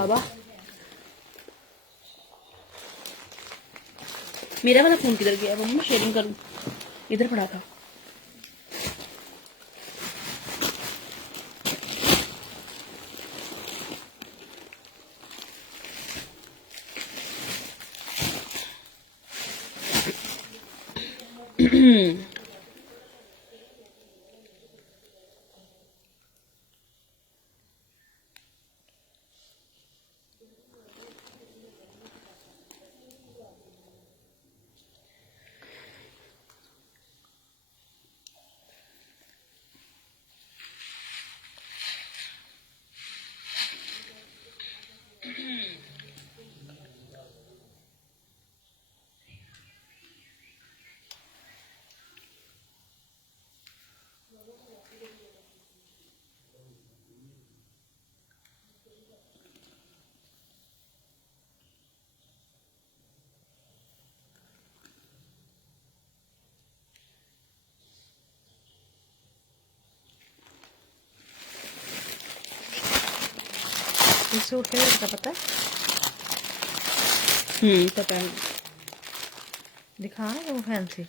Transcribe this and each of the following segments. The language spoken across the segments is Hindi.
बाबा। मेरा वाला फोन किधर गया? मम्मी शेयरिंग करूं, इधर पड़ा था। सूट के रेट का पता है? पता है। दिखा ना वो फैंसी।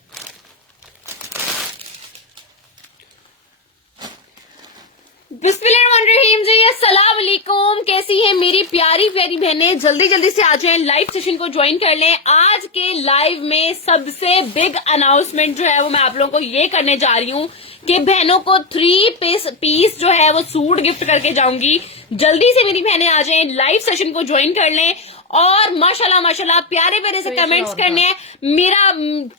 बिस्मिल्लाहिर्रहमानिर्रहीम जी, अस्सलाम वालेकुम। कैसी हैं मेरी प्यारी प्यारी बहनें? जल्दी जल्दी से आ जाएं, लाइव सेशन को ज्वाइन कर लें। आज के लाइव में सबसे बिग अनाउंसमेंट जो है वो मैं आप लोगों को ये करने जा रही हूँ कि बहनों को 3 पीस जो है वो सूट गिफ्ट करके जाऊंगी। जल्दी से मेरी बहनें आ जाएं, लाइव सेशन को ज्वाइन कर लें और माशाल्लाह माशाल्लाह प्यारे प्यारे से कमेंट्स करने हैं। मेरा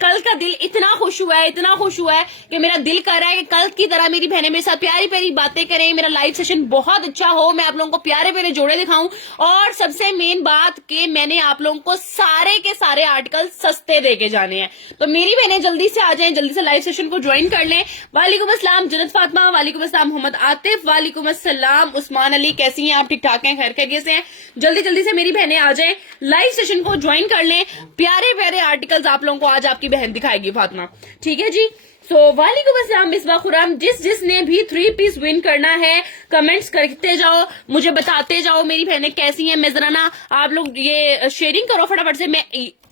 कल का दिल इतना खुश हुआ है, इतना खुश हुआ है कि मेरा दिल कर रहा है कि कल की तरह मेरी बहनें मेरे साथ प्यारी प्यारी बातें करें, मेरा लाइव सेशन बहुत अच्छा हो, मैं आप लोगों को प्यारे प्यारे जोड़े दिखाऊं। और सबसे मेन बात कि मैंने आप लोगों को सारे के सारे आर्टिकल सस्ते दे के जाने हैं। तो मेरी बहनें जल्दी से आ जाएं, जल्दी से लाइव सेशन को ज्वाइन कर लें। वालेकुम अस्सलाम जन्नत फातिमा, वालेकुम अस्सलाम मोहम्मद आतिफ, वालेकुम अस्सलाम उस्मान अली। कैसी हैं आप? ठीक ठाक हैं, खैर खैरियत से हैं? जल्दी जल्दी से मेरी बहनें आ जाएं, लाइव सेशन को ज्वाइन कर लें। प्यारे प्यारे आर्टिकल्स आप लोगों को आज आपकी बहन दिखाएगी फातिमा, ठीक है जी। सो वालेकुम अस्सलाम मिसबा खुराम। जिसने भी 3 पीस विन करना है कमेंट्स करते जाओ, मुझे बताते जाओ मेरी बहनें कैसी हैं। मैं जरा ना आप लोग ये शेयरिंग करो फटाफट से। मैं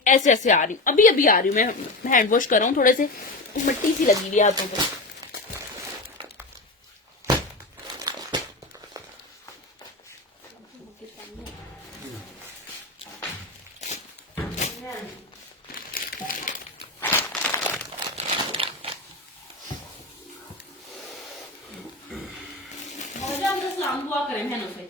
ऐसे ऐसे आ रही हूँ, अभी आ रही हूँ। मैं हैंड वॉश कर रहा हूँ, थोड़े से मिट्टी सी लगी हुई है हाथों पर। सलाम दुआ करें बहनों से।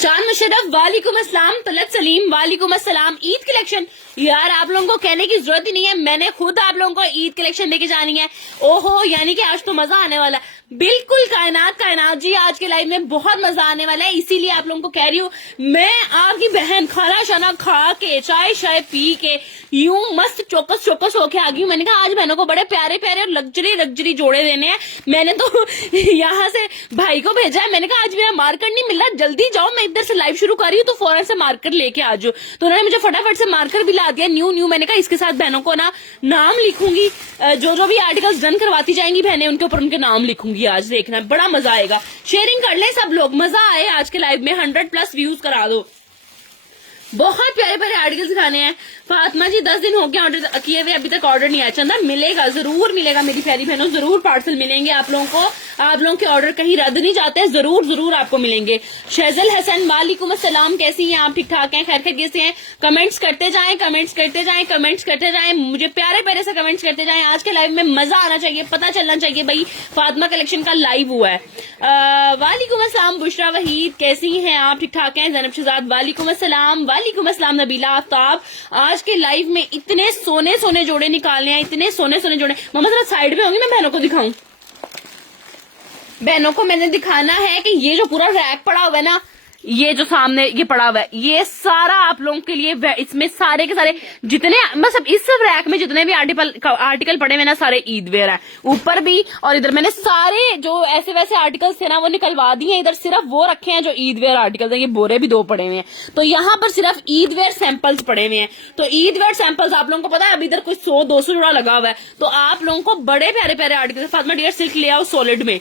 चांद मुशर्रफ वालेकुम अस्सलाम, तलत सलीम वालेकुम अस्सलाम। ईद कलेक्शन यार आप लोगों को कहने की जरूरत ही नहीं है, मैंने खुद आप लोगों को ईद कलेक्शन लेके जानी है। ओहो, यानी कि आज तो मजा आने वाला है। बिल्कुल कायनात जी, आज के लाइव में बहुत मजा आने वाला है, इसीलिए आप लोगों को कह रही हूँ। मैं आपकी बहन खाना शाना खा के चाय शाय पी के यूं मस्त चौकस होके आ गई हूँ। मैंने कहा आज बहनों को बड़े प्यारे प्यारे और लग्जरी जोड़े देने हैं। मैंने तो यहाँ से भाई को भेजा है, मैंने कहा आज मेरा मार्कर नहीं मिल रहा, जल्दी जाओ, मैं इधर से लाइव शुरू कर रही हूँ तो फौरन से मार्कर लेके आ जाओ। तो उन्होंने मुझे फटाफट से मार्कर भी ला दिया न्यू। मैंने कहा इसके साथ बहनों को ना नाम लिखूंगी, जो भी आर्टिकल्स डन करवाती जाएंगी बहनें उनके ऊपर उनके नाम लिखूंगी। आज देखना बड़ा मजा आएगा। शेयरिंग कर लें सब लोग, मजा आए आज के लाइव में। 100+ व्यूज करा दो। बहुत प्यारे प्यारे आर्टिकल्स दिखाने हैं। फातिमा जी 10 दिन हो गए ऑर्डर किए हुए, अभी तक ऑर्डर नहीं आया। चंदा मिलेगा, जरूर मिलेगा मेरी प्यारी बहनों, जरूर पार्सल मिलेंगे आप लोगों को। आप लोगों के ऑर्डर कहीं रद्द नहीं जाते, जरूर आपको मिलेंगे। शहजल हसन वालेकुम अस्सलाम, कैसी हैं आप? ठीक ठाक हैं, खैर खैरियत से हैं? कमेंट्स करते जाएं, मुझे प्यारे प्यारे से कमेंट्स करते जाएं। आज के लाइव में मजा आना चाहिए, पता चलना चाहिए भाई फातिमा कलेक्शन का लाइव हुआ है। वालेकुम अस्सलाम बुशरा वहीद, कैसी हैं आप? ठीक ठाक हैं? जैनब शहजाद वालेकुम अस्सलाम, वालेकुम अस्सलाम नबीला आफ्ताब। आज के लाइव में इतने सोने जोड़े निकालने हैं, इतने सोने जोड़े। मम्मा जरा साइड में होंगी, मैं बहनों को दिखाऊं। बहनों को मैंने दिखाना है कि ये जो पूरा रैक पड़ा हुआ है ना, ये जो सामने ये पड़ा हुआ है, ये सारा आप लोगों के लिए, इसमें सारे के सारे जितने मतलब इस रैक में जितने भी आर्टिकल पड़े हुए ना सारे ईद वेयर है। ऊपर भी और इधर मैंने सारे जो ऐसे वैसे आर्टिकल्स थे ना वो निकलवा दिए। इधर सिर्फ वो रखे हैं जो ईद वेयर आर्टिकल्स है। ये बोरे भी 2 पड़े हुए हैं, तो यहाँ पर सिर्फ ईद वेयर सैंपल्स पड़े हुए हैं। तो ईद वेयर सैंपल्स आप लोगों को पता है अभी इधर कुछ 100-200 जोड़ा लगा हुआ है। तो आप लोगों को बड़े प्यारे प्यारे आर्टिकल, फातिमा डियर सिल्क ले आओ सॉलिड में।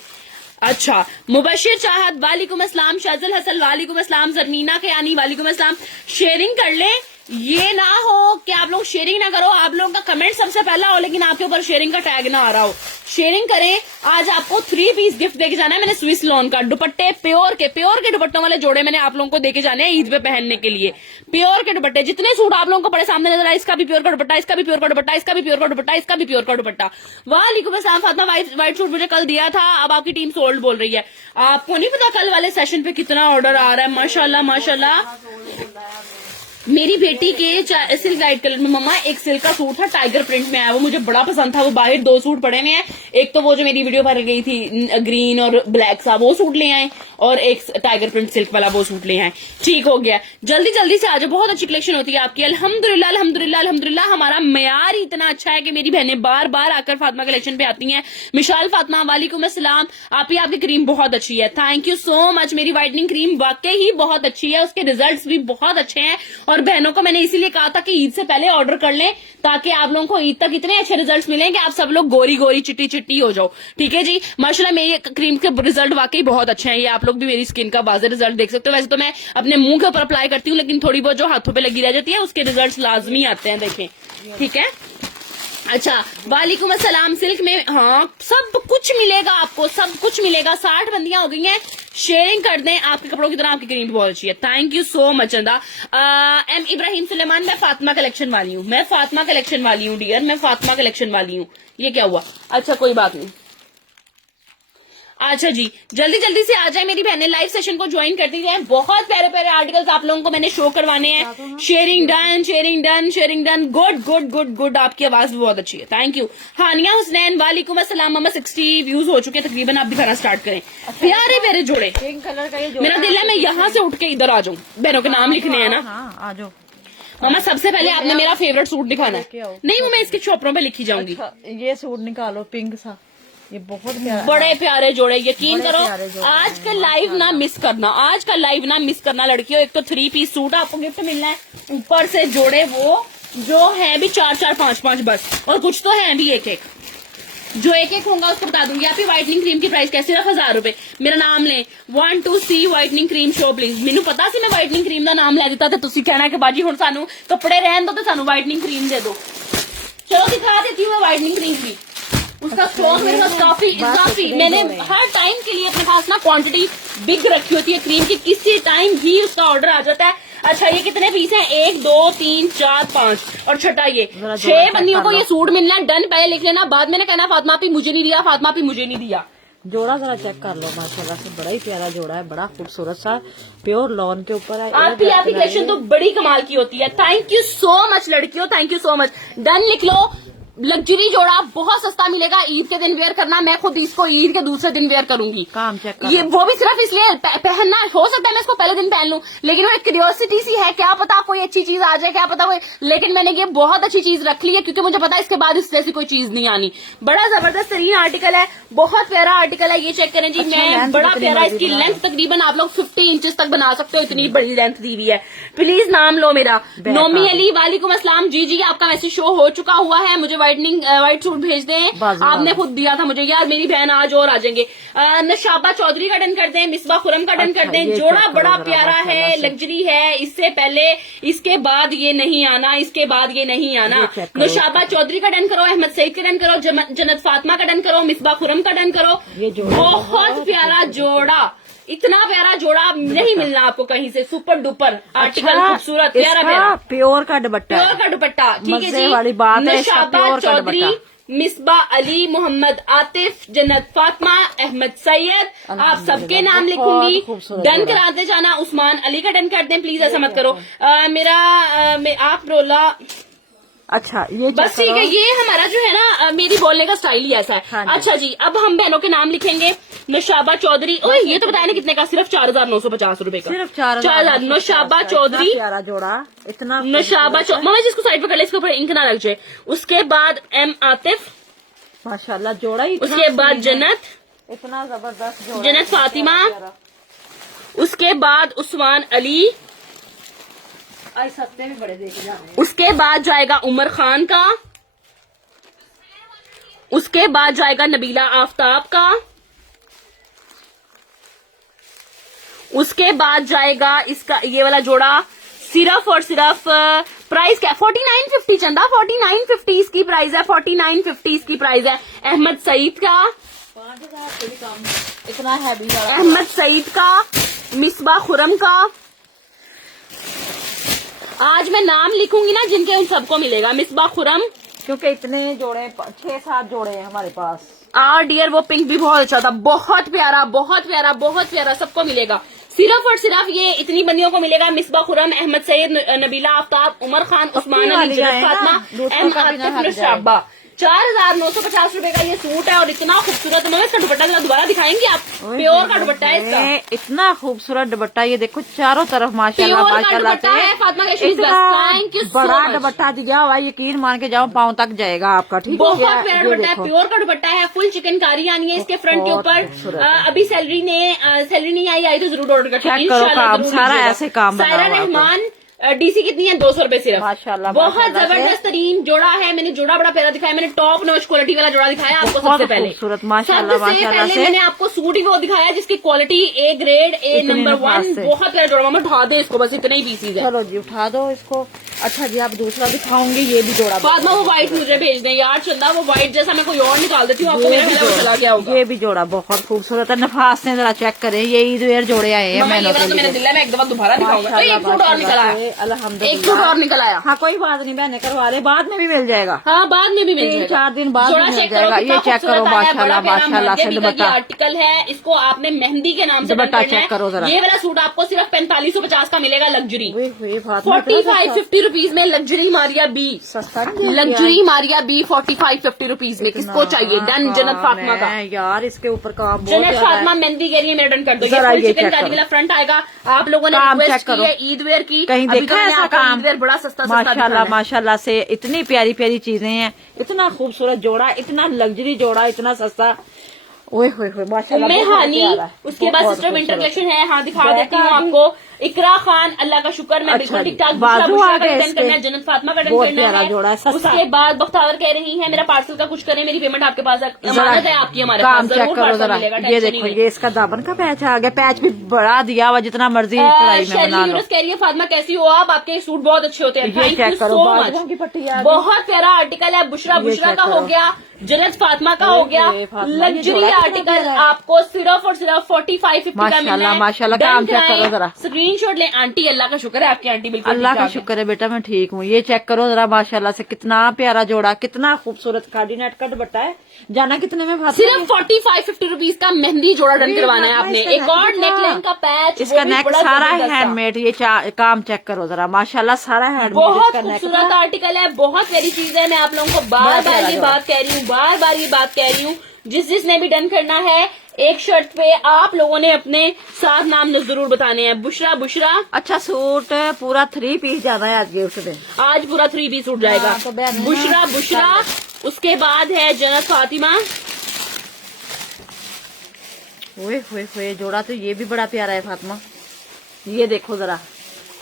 अच्छा, मुबशिर चाहत वालेकुम अस्सलाम, शाजुल हसन वालेकुम अस्सलाम, जरमीना के यानी वालेकुम अस्सलाम। शेयरिंग कर ले, ये ना हो कि आप लोग शेयरिंग ना करो, आप लोगों का कमेंट सबसे पहला हो लेकिन आपके ऊपर शेयरिंग का टैग ना आ रहा हो। शेयरिंग करें। आज आपको 3 पीस गिफ्ट देके जाना है मैंने स्विस लॉन का। दुपट्टे प्योर के दुपट्टों वाले जोड़े मैंने आप लोगों को देके जाने हैं ईद पे पहनने के लिए। प्योर के दुपट्टे, जितने सूट आप लोगों को बड़े सामने नजर आए, इसका भी प्योर का दुपट्टा, इसका भी प्योर का दुपट्टा, इसका भी प्योर का दुपट्टा, इसका भी प्योर का दुपट्टा। वालेकुम अस्सलाम फातिमा, व्हाइट सूट मुझे कल दिया था, अब आपकी टीम सोल्ड बोल रही है। आपको नहीं पता कल वाले सेशन पे कितना ऑर्डर आ रहा है। माशाल्लाह माशाल्लाह। मेरी बेटी के सिल्क लाइट कलर में मम्मा एक सिल्क का सूट था टाइगर प्रिंट में आया, वो मुझे बड़ा पसंद था। वो बाहर 2 सूट पड़े हुए हैं, एक तो वो जो मेरी वीडियो भर गई थी ग्रीन और ब्लैक सा वो सूट ले आए, और एक टाइगर प्रिंट सिल्क वाला वो सूट ले आए। ठीक हो गया, जल्दी जल्दी से आ जाओ, बहुत अच्छी कलेक्शन होती है आपकी। अल्हम्दुलिल्लाह अल्हम्दुलिल्लाह अल्हम्दुलिल्लाह। हमारा मेयार ही इतना अच्छा है कि मेरी बहनें बार बार आकर फातिमा कलेक्शन पे आती हैं। मिशाल फातिमा वालेकुम अस्सलाम, आपकी क्रीम बहुत अच्छी है, थैंक यू सो मच। मेरी व्हाइटनिंग क्रीम वाकई ही बहुत अच्छी है, उसके रिजल्ट्स भी बहुत अच्छे हैं। और बहनों को मैंने इसीलिए कहा था कि ईद से पहले ऑर्डर कर लें ताकि आप लोगों को ईद तक इतने अच्छे रिजल्ट्स मिलें कि आप सब लोग गोरी गोरी चिट्टी चिट्टी हो जाओ। ठीक है जी, माशाल्लाह मेरी क्रीम के रिजल्ट वाकई बहुत अच्छे हैं। ये आप लोग भी मेरी स्किन का वाज़ेह रिजल्ट देख सकते हो। वैसे तो मैं अपने मुंह के ऊपर अप्लाई करती हूँ, लेकिन थोड़ी बहुत जो हाथों पे लगी रह जाती है उसके रिजल्ट लाजमी आते हैं, देखें। ठीक है, अच्छा वालेकुम अस्सलाम। सिल्क में हाँ सब कुछ मिलेगा आपको, सब कुछ मिलेगा। 60 बंदियां हो गई हैं, शेयरिंग कर दें। आपके कपड़ों की तरह आपकी क्रीम बहुत अच्छी है, थैंक यू सो मच चंदा। एम इब्राहिम सुलेमान, मैं फातिमा कलेक्शन वाली हूँ, मैं फातिमा कलेक्शन वाली हूँ डियर, मैं फातिमा कलेक्शन वाली हूँ। ये क्या हुआ? अच्छा कोई बात नहीं। अच्छा जी, जल्दी जल्दी से आ जाए मेरी बहनें, लाइव सेशन को ज्वाइन कर दीजिए। बहुत प्यारे प्यारे आर्टिकल्स आप लोगों को मैंने शो करवाने हैं। Sharing done, sharing done, sharing done. Good good good good, आपकी आवाज भी बहुत अच्छी है, थैंक यू। हानिया हुसनैन वालेकुम अस्सलाम। मम्मा 60 व्यूज हो चुके हैं तकरीबन, आप दिखाना स्टार्ट करें। प्यारे प्यारे जोड़े, पिंक कलर का ये मेरा दिल है मैं यहाँ से उठ के इधर आ जाऊँ, बहनों के नाम लिखने हैं ना। हाँ आ जाओ मामा सबसे पहले आपने मेरा फेवरेट सूट दिखाना है। नहीं वो मैं इसके चौपड़ों पे लिखी जाऊंगी। अच्छा, ये सूट निकालो पिंक सा, ये बहुत प्यारा, बड़े प्यारे जोड़े, यकीन करो प्यारे जोड़े आज का लाइव ना मिस करना, आज का लाइव ना मिस करना लड़कियों। एक तो 3 पीस सूट आपको गिफ्ट मिलना है, ऊपर से जोड़े वो जो है भी 4-4 5-5 बस, और कुछ तो है भी 1-1। जो 1-1 होगा उसको बता दूंगी। आपकी व्हाइटनिंग क्रीम की प्राइस कैसे? सिर्फ 1000 रुपए। मेरा नाम लें 12C whitening cream show please. मैनू पता सी मैं व्हाइटनिंग क्रीम का नाम ले दिता, तुसी कहना कि बाजी हुण सानू कपड़े रहन दो तो सानू व्हाइटनिंग क्रीम दे दो। चलो दिखा देती हूँ मैं व्हाइटनिंग क्रीम भी, उसका स्टॉक मेरे पास काफी मैंने हर टाइम के लिए अपने पास ना क्वांटिटी बिग रखी होती है क्रीम की, किसी टाइम भी उसका ऑर्डर आ जाता है। अच्छा ये कितने पीस हैं? 1 2 3 4 5 और छठा ये 6 बंदियों को ये सूट मिलना है। डन पहले लिख लेना, बाद में कहना फातिमा भी मुझे नहीं दिया, फातिमा भी मुझे नहीं दिया। जोड़ा जरा चेक कर लो, माशाल्लाह से बड़ा ही प्यारा जोड़ा है, बड़ा खूबसूरत सा प्योर लॉन के ऊपर है। आपकी कलेक्शन तो बड़ी कमाल की होती है, थैंक यू सो मच लड़कियों, thank you so much. Done लिख लो, लग्जरी जोड़ा बहुत सस्ता मिलेगा, ईद के दिन वेयर करना। मैं खुद इसको ईद के दूसरे दिन वेयर करूंगी। काम चेक कर ये वो भी सिर्फ इसलिए पहनना, हो सकता है मैं इसको पहले दिन पहन लूं, लेकिन वो एक क्यूरियोसिटी सी है, क्या पता कोई अच्छी चीज आ जाए, क्या पता कोई। लेकिन मैंने ये बहुत अच्छी चीज रख ली है क्योंकि मुझे पता है इसके बाद इस जैसी कोई चीज नहीं आनी। बड़ा जबरदस्त तरीन आर्टिकल है, बहुत प्यारा आर्टिकल है, ये चेक करें जी। मैं बड़ा प्यारा, इसकी लेंथ तकरीबन आप लोग 50 इंचेस तक बना सकते हो, इतनी बड़ी लेंथ दी हुई है। प्लीज नाम लो मेरा, नोमी अली वालेकुम अस्सलाम। जी आपका मैसेज शो हो चुका हुआ है, मुझे व्हाइट सूट भेज दें, आपने खुद दिया था मुझे यार, मेरी बहन आज और आ जाएंगे। नशाबा चौधरी का डन कर दें, मिसबा खुरम का डन कर दें। जोड़ा बड़ा प्यारा है, लग्जरी है, इससे पहले इसके बाद ये नहीं आना, इसके बाद ये नहीं आना। नशाबा चौधरी का डन करो, अहमद सईद का डन करो, जन्नत फातिमा का डन करो, मिसबा खुरम का डन करो। बहुत प्यारा जोड़ा, इतना प्यारा जोड़ा नहीं मिलना आपको कहीं से। सुपर डुपर आर्टिकल, खूबसूरत प्यारा प्यारा प्योर का दुपट्टा, प्योर का दुपट्टा। ठीक है जी, वाली बात है, नशाबा चौधरी, मिसबा अली, मोहम्मद आतिफ, जन्नत फातिमा, अहमद सैयद, आप सबके नाम लिखूंगी। डन कराते जाना। उस्मान अली का डन कर दें प्लीज, ऐसा मत करो। आप रोला अच्छा ये बस ठीक है, ये हमारा जो है ना मेरी बोलने का स्टाइल ही ऐसा है। हाँ जी। अच्छा जी, अब हम बहनों के नाम लिखेंगे। नौशाबा चौधरी, ओए ये तो बताया ना कितने का, सिर्फ 4,950 रुपए का, सिर्फ 4,000। नौशाबा चौधरी, प्यारा जोड़ा, इतना नौशाबा मामा जिसको साइड पर कर ले, इसके ऊपर इंक ना लग जाए। उसके बाद एम आतिफ, माशाल्लाह जोड़ा ही इतना उसके बाद हसीन है, जन्नत, इतना जबरदस्त जोड़ा, जन्नत फातिमा, उसके बाद उस्मान अली, आज सस्ते भी बड़े देखे जा रहे हैं। उसके बाद जाएगा उमर खान का, उसके बाद जाएगा नबीला आफताब का, उसके बाद जाएगा इसका ये वाला जोड़ा, सिर्फ और सिर्फ प्राइस क्या, 4950 चंदा, 4950 इसकी प्राइस है, 4950 इसकी प्राइस है। अहमद सईद का, 5,000 से भी कम, इतना हैवी वाला। अहमद सईद का, मिसबा खुरम का। आज मैं नाम लिखूंगी ना जिनके, उन सबको मिलेगा। मिसबा खुरम, क्योंकि इतने जोड़े 6-7 जोड़े हैं हमारे पास। डियर वो पिंक भी बहुत अच्छा था, बहुत प्यारा, बहुत प्यारा, बहुत प्यारा, सबको मिलेगा। सिर्फ और सिर्फ ये इतनी बंदियों को मिलेगा। मिसबा खुरम, अहमद सईद, नबीला आफताब, उमर खान, उस्मान अली, जन्नत फातिमा, एम आतिफ, नौशाबा। 4,950 रुपए का ये सूट है और इतना खूबसूरत है। इसका दुपट्टा जरा दोबारा दिखाएंगे आप, प्योर का दुपट्टा है इसका, इतना खूबसूरत दुपट्टा, ये देखो चारों तरफ माशाल्लाह प्योर का माशाल्लाह दुपट्टा है। फातिमा का शीज़ बस, थैंक यू सो बड़ा मच। दुपट्टा दिया हुआ, यकीन मान के जाओ पाँव तक जाएगा आपका, ठीक है। बहुत प्यारा ये दुपट्टा है, देखो। प्योर का दुपट्टा है, फुल चिकनकारी आनी है इसके फ्रंट के बहुत ऊपर। खूबसूरत है। अभी सैलरी नहीं आई तो जरूर ऑर्डर करना। चेक करो काम, सारा ऐसे काम बना सायरा हुआ है। रहमान, डीसी कितनी है, 200 रुपए सिर्फ। माशाल्लाह, बहुत माशाल्लाह से। जबरदस्त तरीन जोड़ा है। मैंने जोड़ा बड़ा प्यारा दिखाया, मैंने टॉप नॉच क्वालिटी वाला जोड़ा दिखाया आपको बहुत सबसे पहले। खूबसूरत, माशाल्लाह, सबसे माशाल्लाह पहले से। मैंने आपको सूट ही वो दिखाया जिसकी क्वालिटी ए ग्रेड, ए इतने नंबर नफास 1। से। बहुत प्यारा जोड़ा, मामा उठा दे इसको, बस इतने ही पीसीज है। चलो जी उठा दो इसको। अच्छा जी, आप दूसरा दिखाऊंगी, ये भी जोड़ा। फातिमा वो व्हाइट मुझे भेज दें यार, चंदा वो व्हाइट जैसा मैं कोई और निकाल देती हूँ आपको, मेरा ख्याल है वो चला गया होगा। ये भी जोड़ा बहुत खूबसूरत है, नफास ने जरा चेक करें, ये ईद वेयर जोड़े आए हैं। मामा ये वाला तो मेरा दिल है, मैं एक दफा दोबारा दिखाऊंगा। तो एक सूट और निकल आया, अल्हम्दुलिल्लाह, एक सूट और निकल आया। हाँ कोई बात नहीं, बहने करवा ले, बाद में भी मिल जाएगा। हाँ बाद में भी मिल 3-4 दिन बाद जोड़ा भी मिल चेक करो, जाएगा। कितना ये चेक करो खूबसूरत आया है, माशाल्लाह, बड़ा प्यारा माशाल्लाह से मध्यम का दुपट्टा। आर्टिकल है। इसको आपने मेहंदी के नाम से दुपट्टा डन करना चेक करो है। जरा। ये वाला सूट आपको सिर्फ 4550 का मिलेगा, लग्जरी। वे 45-50 रुपीज में लग्जरी मारिया बी, सस्ता नहीं है लग्जरी मारिया बी 45-50 रुपीज में। किसको चाहिए? डन जन्नत फातिमा का। यार इसके ऊपर काम बहुत जन्नत ज्यादा फातिमा है। मेहंदी के लिए मेरा डन कर दो। जरा ये ये चिकन चेक कारी करो। वाला फ्रंट आएगा। आप लोगों ने काम रिक्वेस्ट चेक करो। की है ईद वेयर की, कहीं अभी देखा तो है मैंने ऐसा आपको काम? ईद वेयर बड़ा सस्ता माशाल्लाह माशाल्लाह से इतनी प्यारी प्यारी चीजें हैं, इतना खूबसूरत जोड़ा, इतना लग्जरी जोड़ा, इतना सस्ता। ओए होए होए माशाल्लाह उम्मे बहुत हानी, प्यारा है। उसके बाद बहुत सिस्टर विंटर खूबसूरत। कलेक्शन है। हाँ दिखा बैक देती हूँ आ गई। आपको। इकरा खान, अल्लाह का शुक्र, मैं अच्छा बिल्कुल जी। ठीक ठाक। बाजू बुशरा आ का गए डन इसके। करना है, जन्नत फातिमा का डन बहुत करना प्यारा है। जोड़ा है, सस्ता उसके बाद बख्तावर कह रही है मेरा पार्सल का कुछ करें, मेरी पेमेंट आपके पास है, अमानत है आपकी हमारे पास, काम चेक जरूर करो पार्सल जरा। मिलेगा, ये टेंशन देखो, नहीं ये इसका दामन का पैच आ गया, पैच भी बड़ा दिया हुआ, जितना मर्जी कढ़ाई में बना लो। कह रही है फातिमा कैसी हो आप, आपके सूट बहुत अच्छे होते हैं। ये थैंक चेक यू करो, सो बाजुओं की मच। पट्टी आ गई। बहुत प्यारा आर्टिकल है। बुशरा ये बुशरा चेक का हो करो। गया, जन्नत फातिमा का हो गया। ये फातिमा, ये लग्जरी जोड़ा कितना आर्टिकल प्यारा है। आपको सिर्फ और सिर्फ 45-50 का मिलना माशाल्लाह, है। माशाल्लाह, डन काम चेक कराएं, करो जरा। स्क्रीनशॉट ले। आंटी अल्लाह का शुक्र है, आपकी आंटी बिल्कुल अल्लाह का ठीक-ठाक है। शुक्र है बेटा, मैं ठीक हूँ। ये चेक करो जरा माशाल्लाह से, कितना प्यारा जोड़ा, कितना खूबसूरत कार्डिनेट का दुपट्टा है। जाना कितने में फातिमा? सिर्फ 45-50 रुपीज का मेहंदी जोड़ा डन ये करवाना है फातिमा, आपने। इसका एक और नेक नेकलाइन का पैच, इसका वो भी नेक बड़ा सारा जबरदस्त था। हैंडमेड। ये काम चेक करो जरा माशाल्लाह, सारा हैंडमेड। बहुत इसका नेक खूबसूरत आर्टिकल है, बहुत प्यारी चीज है। मैं आप लोगों को बार बार प्यारा ये जोड़ा। बात कह रही हूँ, बार बार ये बात कह रही हूँ। जिसने भी डन करना है, एक शर्ट पे आप लोगों ने अपने साथ नाम जरूर बताने हैं। बुशरा बुशरा, अच्छा सूट पूरा 3 पीस जाना है आज गिफ्ट में। आज पूरा 3 पीस उठ जाएगा। हाँ, तो बहन बुशरा बुशरा, उसके बाद है जन्नत फातिमा। ओए होए होए, जोड़ा तो ये भी बड़ा प्यारा है फातिमा, ये देखो जरा।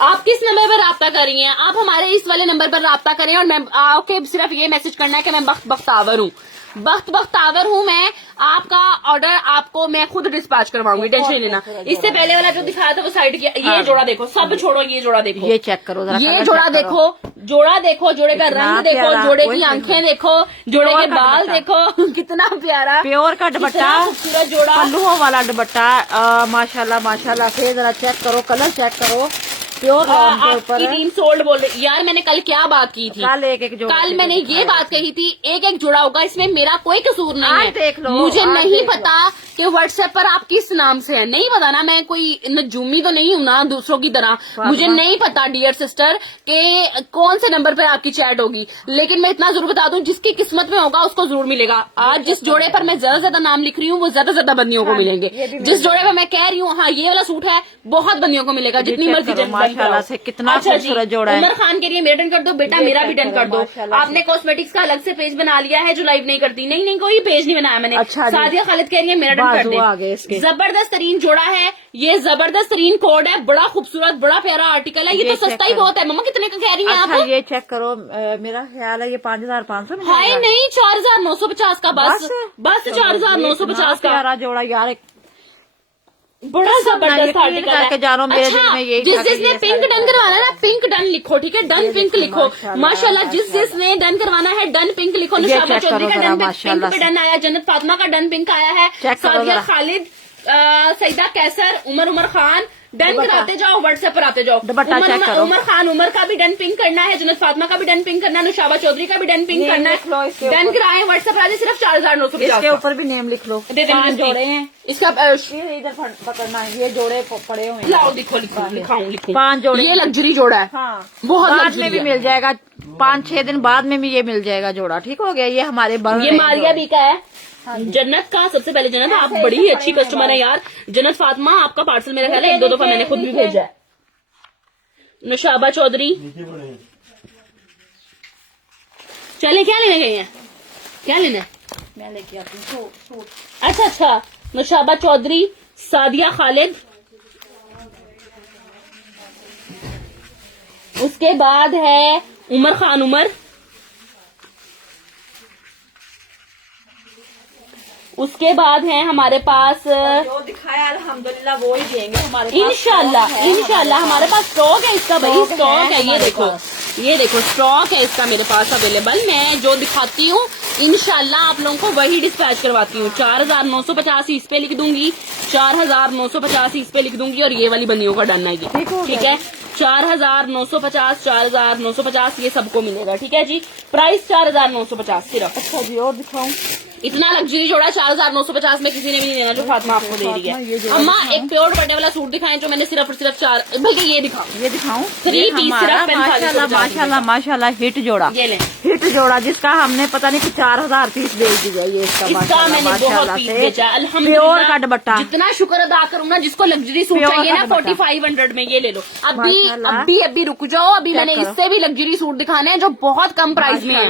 आप किस नंबर पर राब्ता कर रही हैं? आप हमारे इस वाले नंबर पर राब्ता करें और मैं आपके सिर्फ ये मैसेज करना है कि मैं बख्तावर हूँ, बख्तावर हूँ मैं। आपका ऑर्डर आपको मैं खुद डिस्पैच करवाऊंगी, टेंशन नहीं लेना। इससे पहले वाला जो दिखाया था वो साइड किया। ये जोड़ा देखो, सब छोड़ो, ये जोड़ा देखो, ये चेक करो जरा। ये कलर जोड़ा चेक करो। देखो, जोड़ा देखो, जोड़े का इतना रंग देखो, प्यारा, जोड़े ओए की होए आंखें देखो, जोड़े प्योर के का बाल दुपट्टा। देखो, कितना प्यारा प्योर का दुपट्टा, कितना खूबसूरत जोड़ा। पल्लुओं वाला दुपट्टा। माशाल्लाह माशाल्लाह से जरा चेक करो, कलर चेक करो। प्योर लॉन के ऊपर आपकी टीम सोल्ड बोल रही। यार मैंने कल क्या बात की थी, कल एक जोड़ा कल मैंने ये बात कही थी एक एक जोड़ा होगा, इसमें मेरा कोई कसूर नहीं आज है। देख लो, मुझे आज नहीं देख लो। पता कि व्हाट्सएप पर आप किस नाम से है, नहीं पता ना, मैं कोई नजूमी तो नहीं हूं ना दूसरों की तरह, मुझे नहीं पता डियर सिस्टर कि कौन से नंबर पर आपकी चैट होगी, लेकिन मैं इतना जरूर बता दूं जिसकी किस्मत में होगा उसको जरूर मिलेगा। आज जिस जोड़े पर मैं ज्यादा ज्यादा नाम लिख रही हूँ वो ज्यादा ज्यादा बंदियों को मिलेंगे, जिस जोड़े पर मैं कह रही हूँ हाँ ये वाला सूट है बहुत बंदियों को मिलेगा, जितनी मर्जी डन माशाल्लाह से कितना खूबसूरत जोड़ा है। उमर खान के लिए मेरा डन कर दो, बेटा मेरा भी डन कर दो। आपने कॉस्मेटिक्स का अलग से पेज बना लिया है जो लाइव नहीं करती, नहीं नहीं कोई पेज नहीं बनाया मैंने। अच्छा जी। सादिया खालिद कह रही है मेरा डन कर बाजू आगे इसके। दे। जबरदस्त तरीन जोड़ा है ये, जबरदस्त तरीन कोड है, बड़ा खूबसूरत बड़ा प्यारा आर्टिकल है, ये तो सस्ता ही बहुत है। मम्मा कितने का कह रही है अच्छा आप? ये चेक करो, मेरा ख्याल है ये 5500 में हाय नहीं 4550 का, बस 4550 का प्यारा जोड़ा यार, बड़ा जबरदस्त आर्टिकल है। करके जा रहा हूँ, मेरे दिल में यही था कि जिसने ये पिंक डन करवाना है ना पिंक डन लिखो, ठीक है, डन पिंक लिखो माशाल्लाह। जिसने डन करवाना है डन पिंक लिखो। नुशाबा चौधरी का डन पिंक पे डन आया, जन्नत फातिमा का डन पिंक आया है, सादिया खालिद, सईदा कैसर, उमर खान, डन कराते जाओ, व्हाट्सएप पर आते जाओ। उमर खान उमर का भी डन पिंक करना है, जन्नत फातिमा का भी डन पिंक करना है, नुशाबा चौधरी का भी डन पिंक करना है, डन कराए व्हाट्सएप पर आते, सिर्फ 4950। इसके ऊपर भी नेम लिख लो। जोड़े हैं इसका इधर पकड़ना है, ये जोड़े पड़े हुए हैं। लाओ लिखो लिखो 5 जोड़े, ये लग्जरी जोड़ा है। हाँ बहुत बाद में भी मिल जाएगा, 5-6 दिन बाद में भी ये मिल जाएगा जोड़ा, ठीक हो गया। ये हमारे ये मारिया भी का है, जन्नत का। सबसे पहले जन्नत आप बड़ी ही अच्छी कस्टमर है यार। जन्नत फातिमा आपका पार्सल मेरा ख्याल है 1-2 दफा मैंने खुद भी भेजा है। नुशाबा चौधरी चले, क्या लेने गए हैं, क्या लेना है? मैं लेके आती हूँ सूट। अच्छा नुशाबा चौधरी, सादिया खालिद, उसके बाद है उमर खान उमर, उसके बाद है हमारे पास जो दिखाया अल्हम्दुलिल्लाह वो ही देंगे हमारे पास। इंशाल्लाह हमारे पास स्टॉक है इसका, भाई स्टॉक है। ये देखो स्टॉक है इसका मेरे पास अवेलेबल। मैं जो दिखाती हूँ इंशाल्लाह आप लोगों को वही डिस्पैच करवाती हूँ। 4950 इस पे लिख दूंगी, 4950 इस पे लिख दूंगी, और ये वाली बंदियों का डन है जी, ठीक है। 4950 4950 ये सबको मिलेगा, ठीक है जी। प्राइस 4950 सिर्फ। अच्छा जी और दिखाऊं? इतना लग्जरी जोड़ा 4950 में किसी ने भी नहीं देना जो फातिमा आपको दे रही है। अम्मा एक प्योर बर्थडे वाला सूट दिखाएं जो मैंने सिर्फ और सिर्फ 4, बल्कि ये दिखाओ, ये दिखाऊं? 3 पीस सिर्फ माशाल्लाह हिट जोड़ा, ये लें। हिट जोड़ा जिसका हमने पता नहीं कि 4000 पीस बेच दिया। ये इसका मैंने बहुत पीस बेचा अल्हम्दुलिल्लाह। प्योर का दुपट्टा, जितना शुक्र अदा करूँ ना, जिसको लग्जरी सूट चाहिए ना 4500 में ये ले लो। अभी रुक जाओ, अभी मैंने इससे भी लग्जरी सूट दिखाने हैं जो बहुत कम प्राइस में है,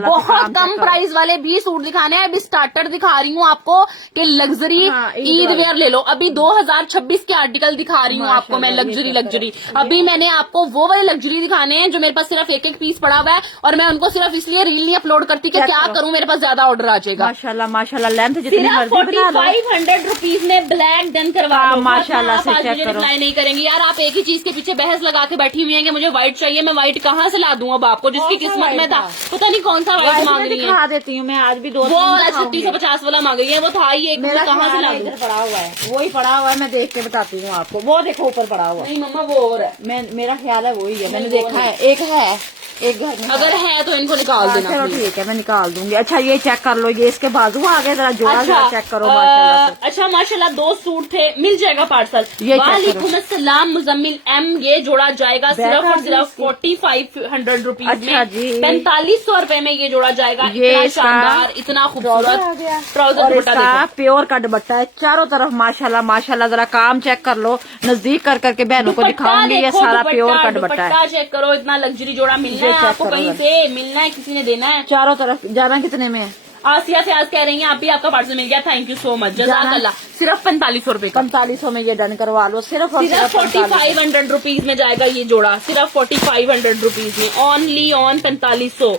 बहुत कम प्राइस वाले भी सूट दिखाने हैं। अभी स्टार्टर दिखा रही हूँ आपको कि लग्जरी ईद वेयर ले लो। अभी 2026 के आर्टिकल दिखा रही हूँ आपको मैं, लग्जरी। अभी मैंने आपको वो वाले लग्जरी दिखाने हैं जो मेरे पास सिर्फ एक पीस पड़ा हुआ है, और मैं उनको सिर्फ इसलिए रील नहीं अपलोड करती कि क्या करूँ, मेरे पास ज्यादा ऑर्डर आ जाएगा। माशाल्लाह लेंथ जितनी मर्जी बना लो। 4500 रुपीज में ब्लैक डन करवा लो। माशाल्लाह से चेक करो। रिप्लाई नहीं करेंगे यार, आप एक ही चीज के पीछे बहस लगा के बैठी हुई है कि मुझे व्हाइट चाहिए। मैं व्हाइट कहाँ से ला दूं अब आपको, जिसकी किस्मत में था पता नहीं कौन सा व्हाइट मांग रही है। दिखा देती हूँ मैं, आज भी 2 वो 3650 वाला मांग रही है, वो था ही एक, मेरा कहाँ से ला दूं? इधर पड़ा हुआ है, वही पड़ा हुआ है, मैं देख के बताती हूँ आपको। वो देखो ऊपर पड़ा हुआ है। नहीं मम्मा वो और है, मेरा ख्याल है वही है, मैंने देखा है। एक घर में अगर है तो इनको निकाल देना। चलो ठीक है मैं निकाल दूंगी। अच्छा ये चेक कर लो, ये इसके बाजू आ गए, जरा जोड़ा चेक करो। अच्छा माशाल्लाह 2 सूट थे, मिल जाएगा पार्सल। वालेकुम अस्सलाम मुजम्मिल एम, ये जोड़ा जाएगा सिर्फ और सिर्फ 4500 रुपीज में। 4500 रुपए में ये जोड़ा जाएगा। इतना शानदार, इतना खूबसूरत ट्राउजर, प्योर का दुपट्टा है चारों तरफ। माशाल्लाह जरा काम चेक कर लो, नजदीक कर करके बहनों को दिखाऊंगी। ये सारा प्योर का दुपट्टा है, चेक करो। इतना लग्जरी जोड़ा मिलना है आपको, कहीं से मिलना है, किसी ने देना है। चारों तरफ जाना कितने में? आसिया से आज कह रही हैं आप भी, आपका पार्सल मिल गया, थैंक यू सो मच, जज़ाकल्लाह। सिर्फ 4500 रुपए, 4500 में ये डन करवा लो। सिर्फ 4500 रुपीज में जाएगा ये जोड़ा, सिर्फ 4500 रुपीज में, ओनली ऑन 4500।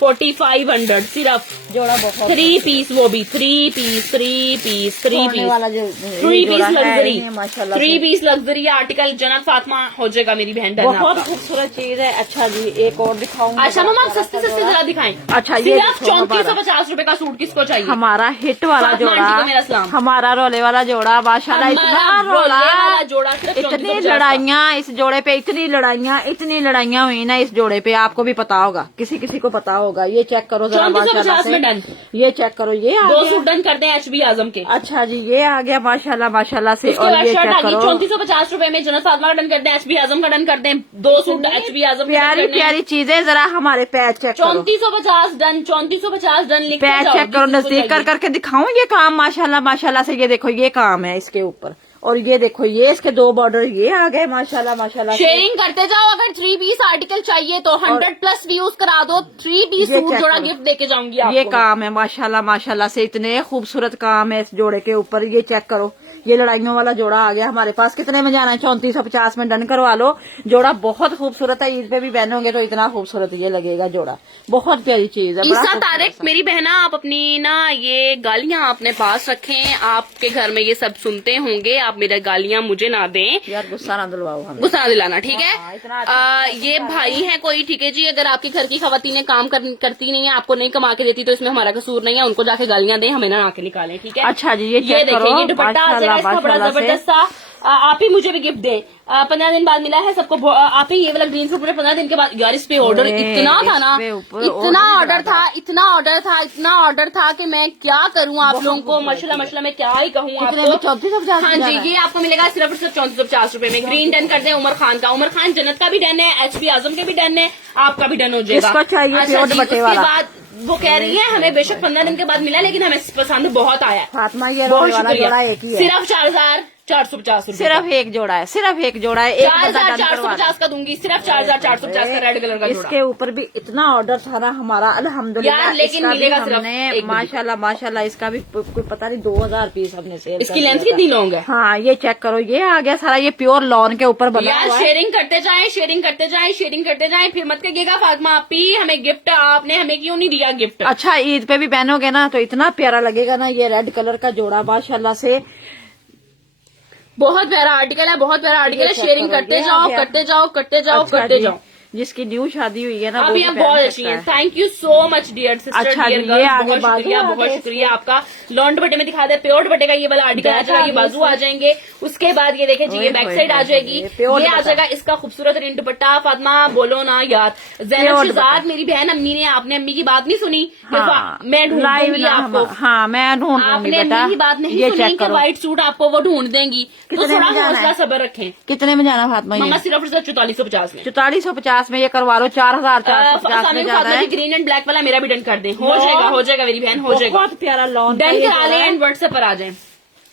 4500 सिर्फ जोड़ा बहुत 3 पीस, वो भी 3 पीस 3 पीस 3 सोने वाला पीस जो 3 पीस जोड़ा है, लग्जरी ये माशाल्लाह 3 से पीस लग्जरी आर्टिकल। जन्नत फातिमा हो जाएगा मेरी बहन डन बहुत आपका। खूबसूरत चीज है। अच्छा जी एक और दिखाऊंगी। अच्छा मम्मा आप सस्ते सस्ते जरा दिखाएं। अच्छा ये सिर्फ 3450 रुपए का सूट किसको चाहिए? हमारा हिट वाला फातिमा जोड़ा, आंटी को मेरा सलाम। हमारा रोले वाला जोड़ा माशाल्लाह हमारा इतना रोले रोला, वाला जोड़ा सिर्फ इतनी 3450 का। लड़ाइयाँ इस जोड़े पे, इतनी लड़ाइयाँ हुई ना इस जोड़े पे, आपको भी पता होगा, किसी किसी को पता होगा। ये चेक करो जरा 3450 माशाल्लाह में डन। से, ये चेक करो, ये आ 2 गया। सूट डन कर दें HB आजम के। अच्छा जी ये आ गया माशाल्लाह माशाल्लाह से। उसके और बाद ये शर्ट चेक आ गई करो 3450 रुपए में। जन्नत फातिमा का डन कर दें, HB आजम का डन कर दें। 2 सूट HB आजम के प्यारी प्यारी चीजें, जरा हमारे पैच चेक करो, 3450 डन, 3450 डन लिख के पैच जाओ, चेक करो, जिसको नजदीक कर चाहिए। करके दिखाऊं ये काम माशाल्लाह माशाल्लाह से। ये देखो ये काम है इसके ऊपर, और ये देखो ये इसके 2 बॉर्डर ये आ गए माशाल्लाह माशाल्लाह से। शेयरिंग करते जाओ। अगर 3 पीस आर्टिकल चाहिए तो 100+ व्यूज करा दो। 3 पीस ये सूट check जोड़ा करो। गिफ्ट देके जाऊंगी आपको। ये काम है माशाल्लाह माशाल्लाह से, इतने खूबसूरत काम है इस जोड़े के ऊपर। ये चेक करो, ये लड़ाइयों वाला जोड़ा आ गया हमारे पास। कितने में जाना है? 3450 में डन करवा लो। जोड़ा बहुत खूबसूरत है, ईद पे भी पहनोगे तो इतना खूबसूरत ये लगेगा जोड़ा। बहुत प्यारी चीज है। बड़ा ईसा खूबसूरत तारिक सा। मेरी बहना, आप अपनी ना ये गालियां अपने पास रखें। आपके घर में ये सब सुनते होंगे, आप मेरे गालियां मुझे ना दें, यार गुस्सा ना दिलवाओ हमें। गुस्सा ना दिलाना, ठीक है? हाँ, इतना अच्छा ये भाई है कोई, ठीक है जी। अगर आपके घर की खवातीनें काम करती नहीं है, आपको नहीं कमा के देती, तो इसमें हमारा कसूर नहीं है। उनको जाके गालियां दें, हमें ना आके निकालें, ठीक है? अच्छा जी ये ये चेक देखिए, करो ये दुपट्टा आ जाएगा इसका बड़ा माशाल्लाह से। जबरदस्त सा। आप ही मुझे भी गिफ्ट दें। 15 दिन बाद मिला है सबको। आप ही ये वाला ग्रीन सूट मुझे 15 दिन के बाद। यार इस पे ऑर्डर इतना था ना, इतना ऑर्डर था, इतना ऑर्डर था, इतना ऑर्डर था कि मैं क्या करूं आप लोगों को। माशाल्लाह मैं क्या ही कहूं आपको। 3450 हाँ जी, ये आपको मिलेगा सिर्फ 3450 रुपए में। ग्रीन डन कर दें उमर खान का। उमर खान जन्नत का भी डन है, HB आजम के भी डन है, आपका भी डन हो जाएगा। किसको चाहिए अच्छा प्योर जी, दुपट्टे उसके वाला? बाद वो कह रही है हमें बेशक 15 दिन के बाद मिला, लेकिन हमें पसंद बहुत आया। फातिमा ये बहुत रोल वाला शुक्रिया। जोड़ा एक ही है, सिर्फ 4450 रुपए। सिर्फ एक जोड़ा है, सिर्फ एक जोड़ा है। एक बंदा डन करवा 4450 का दूंगी, सिर्फ 4450 का रेड कलर का जोड़ा। इसके ऊपर भी इतना ऑर्डर था ना हमारा, अल्हम्दुलिल्लाह। यार, लेकिन इसका भी मिलेगा सिर्फ हमने एक बंदी। माशाल्लाह माशाल्लाह इसका भी कोई पता नहीं 2000 पीस हमने सेल इसकी लेंथ कितनी लॉन्ग है? हाँ ये चेक करो, ये आ गया सारा, ये प्योर लॉन के ऊपर बना यार हुआ है। शेयरिंग करते जाएं, शेयरिंग करते जाएं, शेयरिंग करते जाएं। फिर मत कहिएगा फातिमा आपी हमें गिफ्ट, आपने हमें क्यों नहीं दिया गिफ्ट। अच्छा ईद पे भी पहनोगे ना तो इतना प्यारा लगेगा ना। ये रेड कलर का जोड़ा माशाल्लाह से बहुत प्यारा आर्टिकल है, बहुत प्यारा आर्टिकल है। ये शेयरिंग check करो, करते ये जाओ, आ गया। करते जाओ, करते जाओ, अच्छा करते जी, जाओ। जिसकी न्यू शादी हुई है ना आप वो यहाँ भी बहुत पहन अच्छी सकता हैं। है। Thank you so much dear sister, अच्छा डियर जी, गर्ल्स, ये आगे बहुत बाजू शुक्रिया, आ बहुत गए शुक्रिया आपका। लॉन दुपट्टे में दिखा दे, प्योर दुपट्टे का ये वाला आर्टिकल आ जाएगा, ये बाजू आ जाएंगे। उसके बाद ये देखें जी, ये ओए बैक होए साइड आ होए, जाएगी, प्योर ये आ दुपट्टा। जाएगा इसका खूबसूरत रिन दुपट्टा। फातिमा बोलो ना यार, जैनब प्योर शहजाद मेरी बहन, अम्मी ने, आपने अम्मी की बात नहीं सुनी। हाँ, मैं ढूंढ लाइव दूंगी ना आपको। हाँ मैं ढूंढ दूंगी आपने बेटा। अम्मी की बात नहीं ये सुनी चेक कि करो व्हाइट सूट आपको वो ढूंढ देंगी, तो कितने थोड़ा में जाना हौसला है? सब्र रखें। कितने में जाना फातिमा? मम्मा ये सिर्फ 4450 में। 4450 में ये करवा लो। 4450 में ज्यादा है। ग्रीन एंड ब्लैक वाला मेरा भी डन कर दें। हो जाएगा, हो जाएगा मेरी बहन, हो जाएगा। बहुत प्यारा लॉन डन करा लें एंड व्हाट्सएप पर आ जाएं।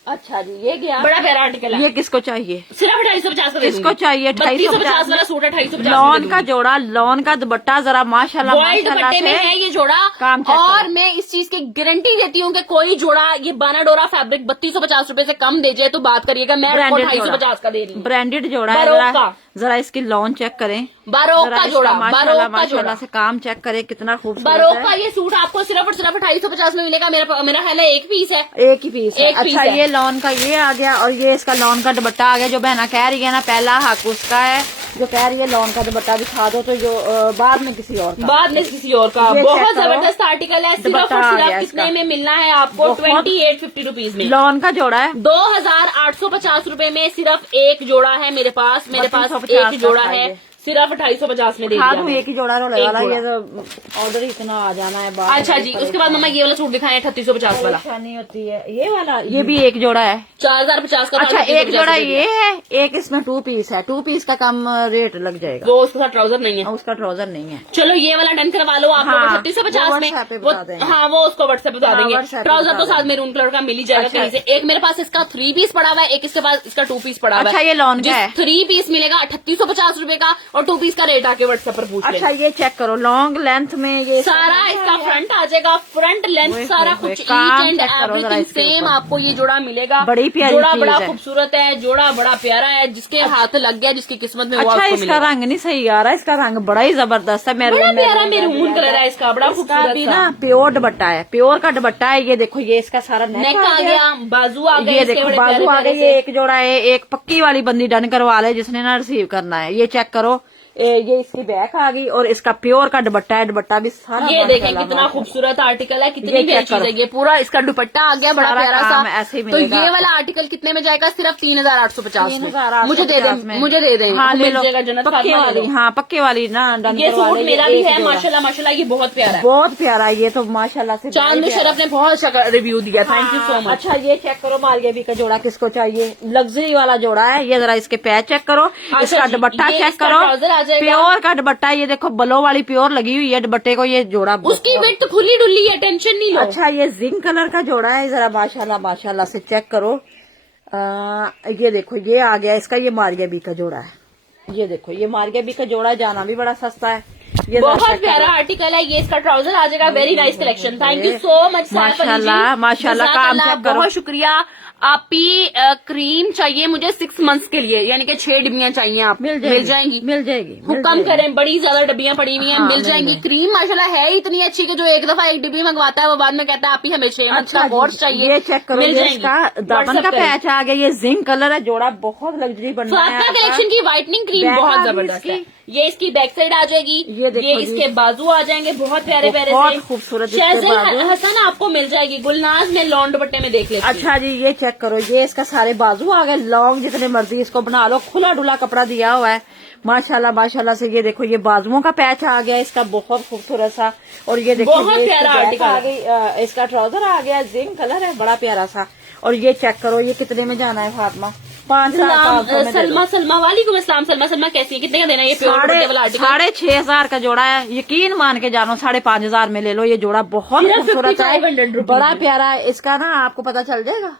अच्छा जी ये गया, बड़ा प्यारा आर्टिकल है। ये किसको चाहिए? सिर्फ 250 का दे किसको चाहिए? 3250 वाला सूट है, 250 लॉन का जोड़ा, लॉन का दुपट्टा जरा माशाल्लाह वर्ल्ड माशाल्लाह दुपट्टे में से है ये जोड़ा। काम चेक और करो। मैं इस चीज की गारंटी देती हूँ कि कोई जोड़ा ये बानाडोरा फैब्रिक 3250 रुपए से कम दे जाए तो बात करिएगा। मैं आपको ब्रांडेड 250 का दे रही हूँ। ब्रांडेड जोड़ा है। बारोक जरा का। जरा इसकी लॉन चेक करें, बारोक जरा का इसका जोड़ा, माशाल्लाह बारोक का माशाल्लाह जोड़ा, से काम चेक करें कितना खूबसूरत बारोक का है। ये सूट आपको सिर्फ और सिर्फ 250 में मिलेगा। मेरा ख्याल है एक पीस है। एक ही पीस है। एक पीस अच्छा है। ये लॉन का ये आ गया, और ये इसका लॉन का दुपट्टा आ गया। जो बहना कह रही है ना पहला हक उसका है, जो कह रही है लॉन का दुपट्टा दिखा दो, तो जो बाद में किसी और का। बाद में किसी और का। ये बहुत check करो। जबरदस्त आर्टिकल है। सिर्फ दुपट्टा और आ सिर्फ गया कितने इसका। में मिलना है आपको? बहुत 2850 रुपीज में। लॉन का जोड़ा है। 2850 रुपए में सिर्फ एक जोड़ा है मेरे पास। मेरे पास 3250 एक जोड़ा का है, ये। सिर्फ 250 में दे हाँ दिया दूं मैंने। एक ही जोड़ा रोले एक वाला। जोड़ा। ये तो ऑर्डर इतना आ जाना है बाद अच्छा में जी, उसके बाद मम्मा ये वाला सूट दिखाएं 3850 वाला। परेशानी होती है। ये वाला ये भी एक जोड़ा है। 4050 का। अच्छा 3850 एक जोड़ा दे दिया। ये है, एक इसमें 2 पीस है। 2 पीस का कम रेट लग जाएगा, वो उसके साथ ट्राउजर नहीं है। और उसका ट्राउजर नहीं है। चलो ये वाला डन करवा लो आप लोग हाँ, 3650 वो में। WhatsApp पे वो बता देंगे। हाँ वो उसको व्हाट्सएप पे बता हाँ, देंगे। WhatsApp पे ट्राउजर बता तो साथ देंगे। मेरून कलर का मिल ही जाएगा अच्छा। कहीं से। एक मेरे पास इसका 3 पीस पड़ा हुआ है, एक इसके पास इसका 2 पीस पड़ा हुआ है। अच्छा, ये लॉन का है। 3 पीस मिलेगा 3850 रुपए का, और 2 पीस का रेट आके व्हाट्सएप पर पूछ अच्छा लें। ये चेक करो लॉन्ग लेंथ में ये सारा इसका फ्रंट आ जाएगा, फ्रंट लेंथ ओए सारा होए, कुछ काम ईच एंड check करो जरा एवरीथिंग इसके सेम ऊपर। आपको ये जोड़ा मिलेगा। बड़ी प्यारी जोड़ा चीज बड़ा है। खूबसूरत है, जोड़ा बड़ा प्यारा है, जिसके हाथ लग गया, जिसकी किस्मत में वो अच्छा आपको इसका मिलेगा। रंग नहीं सही आ रहा, इसका रंग बड़ा ही जबरदस्त है। बड़ा प्यारा मेरून कलर है इसका, बड़ा इसका खूबसूरत भी सा। ना प्योर दुपट्टा है, प्योर का दुपट्टा है। ये देखो ये इसका सारा नेक आ गया, बाजू आ गए, ये इसके देखो बड़े बाजू आ प्यारे गई। ये एक जोड़ा है, एक पक्की वाली बंदी डन करवा ले जिसने ना रिसीव करना है। ये चेक करो ये इसकी बैक आ गई और इसका प्योर का दुपट्टा है। दुपट्टा भी सारा ये माशाल्लाह, देखें कितना माशाल्लाह। खूबसूरत आर्टिकल है, कितनी ये प्यारी check करो। चीज है। ये पूरा इसका दुपट्टा आ गया बड़ा सारा प्यारा काम ऐसे ही सा। तो मिलेगा ये आपको। वाला आर्टिकल कितने में जाएगा? सिर्फ 3850 में। 3850 मुझे दे में। दे, मुझे दे दे। हाँ ले मिल लो जाएगा जन्नत पक्के फातिमा ले वाली। लो। हाँ पक्के वाली ना डन ये करवा सूट ले। मेरा ये भी एक है जोड़ा। माशाल्लाह माशाल्लाह, ये बहुत प्यारा है। बहुत प्यारा है ये तो माशाल्लाह से। चांद में शरफ ने बहुत अच्छा रिव्यू दिया, थैंक यू सो मच। अच्छा ये चेक करो मालगेबी का जोड़ा किसको चाहिए, लग्जरी वाला जोड़ा है ये। जरा इसके पैर चेक करो, इसका जी, दुपट्टा ये चेक इसका करो, ट्राउजर आ जाएगा। प्योर का दुपट्टा। ये देखो बलो वाली प्योर लगी हुई है दुपट्टे को। ये जोड़ा उसकी विड्थ खुली डुली है, टेंशन नहीं लो। अच्छा ये जिंक कलर का जोड़ा है। जरा माशाल्लाह माशाल्लाह से चेक करो। ये देखो ये आ गया इसका, ये मारियाबी का जोड़ा है। ये देखो ये मारियाबी का जोड़ा जाना भी बड़ा सस्ता है। ये जरा बहुत check प्यारा करो। आर्टिकल है। ये इसका ट्राउजर आ जाएगा, very nice collection. Thank you so much माशाल्लाह, माशाल्लाह, काम check करो। बहुत शुक्रिया। आपी क्रीम चाहिए मुझे 6 मंथ्स के लिए, यानी कि 6 डिब्बियां चाहिए। आप मिल जाएंगी मिल जाएगी। हुक्म करें, बड़ी ज्यादा डब्बियां पड़ी हुई हैं, हाँ, मिल जाएंगी। क्रीम माशाल्लाह है इतनी अच्छी कि जो एक दफा एक डिब्बी मंगवाता है वो बाद में कहता है आप ही हमें 6 मंथ का कोर्स चाहिए। ये चेक करो, मिल ये जाएंगी। इसका दामन का WhatsApp करें। पैच आ गया। ये जिंक कलर है, जोड़ा बहुत लग्जरी बन रहा है फातिमा आपका। कलेक्शन की व्हाइटनिंग क्रीम बैक बहुत आ गई जबरदस्त है। इसकी। ये इसकी बैक साइड आ जाएगी, ये देखो जी। इसके बाजू आ जाएंगे बहुत प्यारे प्यारे बहुत से। खूबसूरत इसके शहज़ल बाजू। हसन आपको मिल जाएगी, गुलनाज में लॉन दुपट्टे में देख लेती। अच्छा जी ये चेक करो, ये इसका सारे बाजू आ गए लॉन्ग, जितने मर्जी इसको बना लो। खुला डुला कपड़ा दिया हुआ है माशाल्लाह माशाल्लाह से। ये देखो ये बाजुओं का पैच आ गया इसका, बहुत खूबसूरत सा। और ये देखो बहुत ये प्यारा इसकी आर्टिकल बैक आ गई, इसका ट्राउजर आ गया, जिंक कलर है, बड़ा प्यारा सा। और ये चेक करो ये कितने में जाना है फातिमा? 5,500 में दे दो। सलमा वालेकुम अस्सलाम। सलमा कैसी है, कितने का देना है ये प्योर दुपट्टे वाला आर्टिकल? 6,500 का जोड़ा है। यकीन मान के जानो 5,500 में ले लो। ये जोड़ा बहुत सिर्फ खूबसूरत 5500 है, रुपीज बड़ा में। प्यारा है। इसका ना आपको पता चल जाएगा।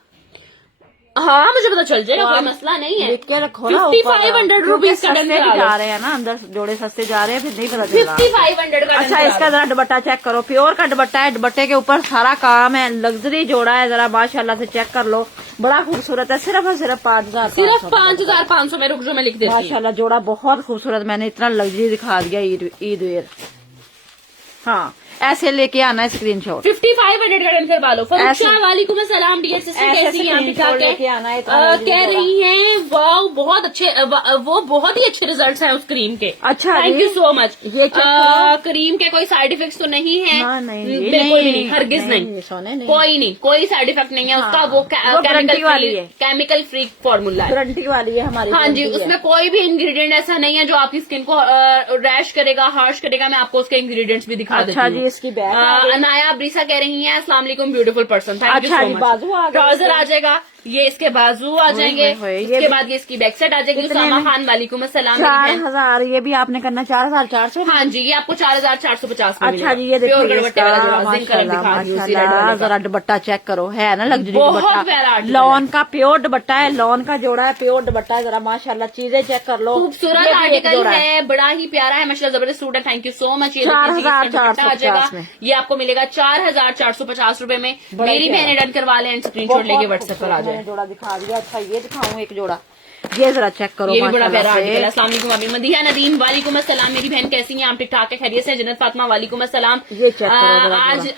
हाँ मुझे पता चल जाएगा, कोई मसला नहीं है। लिख के रखो ना 5500 रुपीज का डन सस्ते करा लो। जा रहे हैं ना, अंदर जोड़े सस्ते जा रहे हैं, फिर नहीं पता चल रहा। 5500 का अच्छा इसका जरा दुपट्टा चेक करो, प्योर का दुपट्टा है। दुपट्टे के ऊपर सारा काम है, लग्जरी जोड़ा है। जरा माशाल्लाह से चेक कर लो, बड़ा खूबसूरत है। सिर्फ और सिर्फ 5,000, सिर्फ 5500 में। रुक जो मैं लिख देती हूँ। माशाल्लाह जोड़ा बहुत खूबसूरत। मैंने इतना लग्जरी दिखा दिया ईद वेयर। हाँ ऐसे लेके आना है स्क्रीनशॉट। 5500 का डन करवा लो। फरुखा ऐसे- वालेकुम अस्सलाम डियर सिस्टर, ऐसे कैसी हैं आप? ठीक ठाक लेके है। आना है, इतना जल्दी कह थोड़ा। रही हैं वाओ बहुत अच्छे, वो बहुत ही अच्छे रिजल्ट्स हैं उस क्रीम के। अच्छा थैंक जी। You so much. ये check करो। क्रीम के कोई साइड इफेक्ट्स तो नहीं है? हाँ, नहीं, बिल्कुल भी नहीं, नहीं, हरगिज नहीं, नहीं, सोने नहीं। कोई नहीं, कोई साइड इफेक्ट नहीं है उसका। हाँ, वो guarantee वाली है। केमिकल फ्री फॉर्मूला है। गारंटी वाली है हमारी। हाँ जी, guarantee है। उसमें कोई भी इंग्रेडिएंट ऐसा नहीं है जो आपकी स्किन को रैश करेगा, हार्श करेगा। मैं आपको उसके इंग्रेडिएंट्स भी दिखा देती अच्छा हूँ। जी इसकी बैक आ गई। अनाया ब्रीसा कह रही हैं अस्सलाम वालेकुम ब्यूटीफुल पर्सन, थैंक यू अच्छा सो जी, मच। बाजू आ गए ट्राउजर इसके। आ जाएगा, ये इसके बाजू आ जाएंगे। होए, ये इसके भी- बाद ये इसकी बैक साइड आ जाएगी। कितने उसामा में? खान वालेकुम अस्सलाम मेरी बहन। 4,000 ये भी आपने करना 4,400। हाँ जी, ये आपको 4450 में अच्छा जी ये देखो प्योर ये गड़बट्टे वाला जोड़ा, इसका जिंक कलर दिखा रही हूँ, उसी रेड माशाल्लाह। वाले का। जरा दुपट्टा चेक करो, है ना लग्जरी बहुत दुपट्टा। प्यारा article लॉन का प्योर दुपट्टा है, लॉन का जोड़ा है, प्योर दुपट्टा है। जरा माशाल्लाह चीजें चेक कर लो। खूबसूरत ये भी एक आर्टिकल जोड़ा है, बड़ा ही प्यारा है माशाल्लाह, जबरदस्त सूट है। Thank you so much. ये देखिए जी, इसका दुपट्टा आ 4,450 जाएगा, में। ये आपको मिलेगा 4450 रुपए में। बड़ा मेरी प्यारा। बहने डन करवा लें, स्क्रीनशॉट लेके व्हाट्सएप पर आ जाए। जोड़ा दिखा दिया। अच्छा ये दिखाऊं एक जोड़ा, ये जरा चेक करो। ये भी बड़ा प्यारा माशाल्लाह से। आर्टिकल है। अस्सलाम वालेकुम अभी मदीहा नदीम वालेकुम अस्सलाम मेरी बहन, कैसी हैं आप? ठीक ठाक है, खैरियत से? जन्नत फातिमा वालेकुम अस्सलाम। ये चेक करो जरा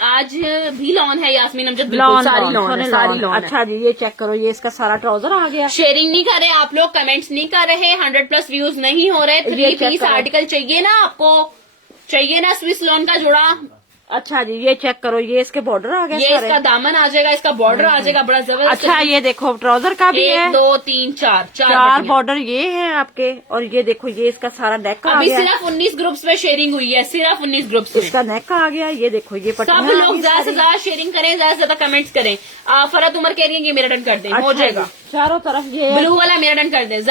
आज भी लॉन है यास्मीन अमजद, लॉन, बिल्कुल सारी लॉन सोने है, सारी लॉन। लॉन है। अच्छा जी ये चेक करो, ये इसका सारा ट्राउजर आ गया। शेयरिंग नहीं कर रहे आप लोग, कमेंट्स नहीं कर रहे, 100+ व्यूज नहीं हो रहे। ये 3 check पीस करो। आर्टिकल चाहिए ना आपको? चाहिए ना स्विस लॉन का जोड़ा? अच्छा जी ये चेक करो, ये इसके बॉर्डर आ गए ये सारे। इसका दामन आ जाएगा, इसका बॉर्डर आ जाएगा, बड़ा जबरदस्त। अच्छा ये देखो ट्राउजर का भी है। 1 2 3 4 चार बॉर्डर ये है आपके। और ये देखो ये इसका सारा नेक आ अभी गया। सिर्फ 19 ग्रुप्स में शेयरिंग हुई है, सिर्फ 19 ग्रुप्स में। इसका नेक आ गया। ये देखो ये सब पट्टियां आ लोग गई ज्यादा से सारी। ज्यादा शेयरिंग करें, ज्यादा से ज्यादा कमेंट्स करें। फरत उमर कह रही है कि मेरा डन कर दें, हो अच्छा जाएगा। जी, चारों तरफ ये ब्लू वाला मेरा डन कर दें।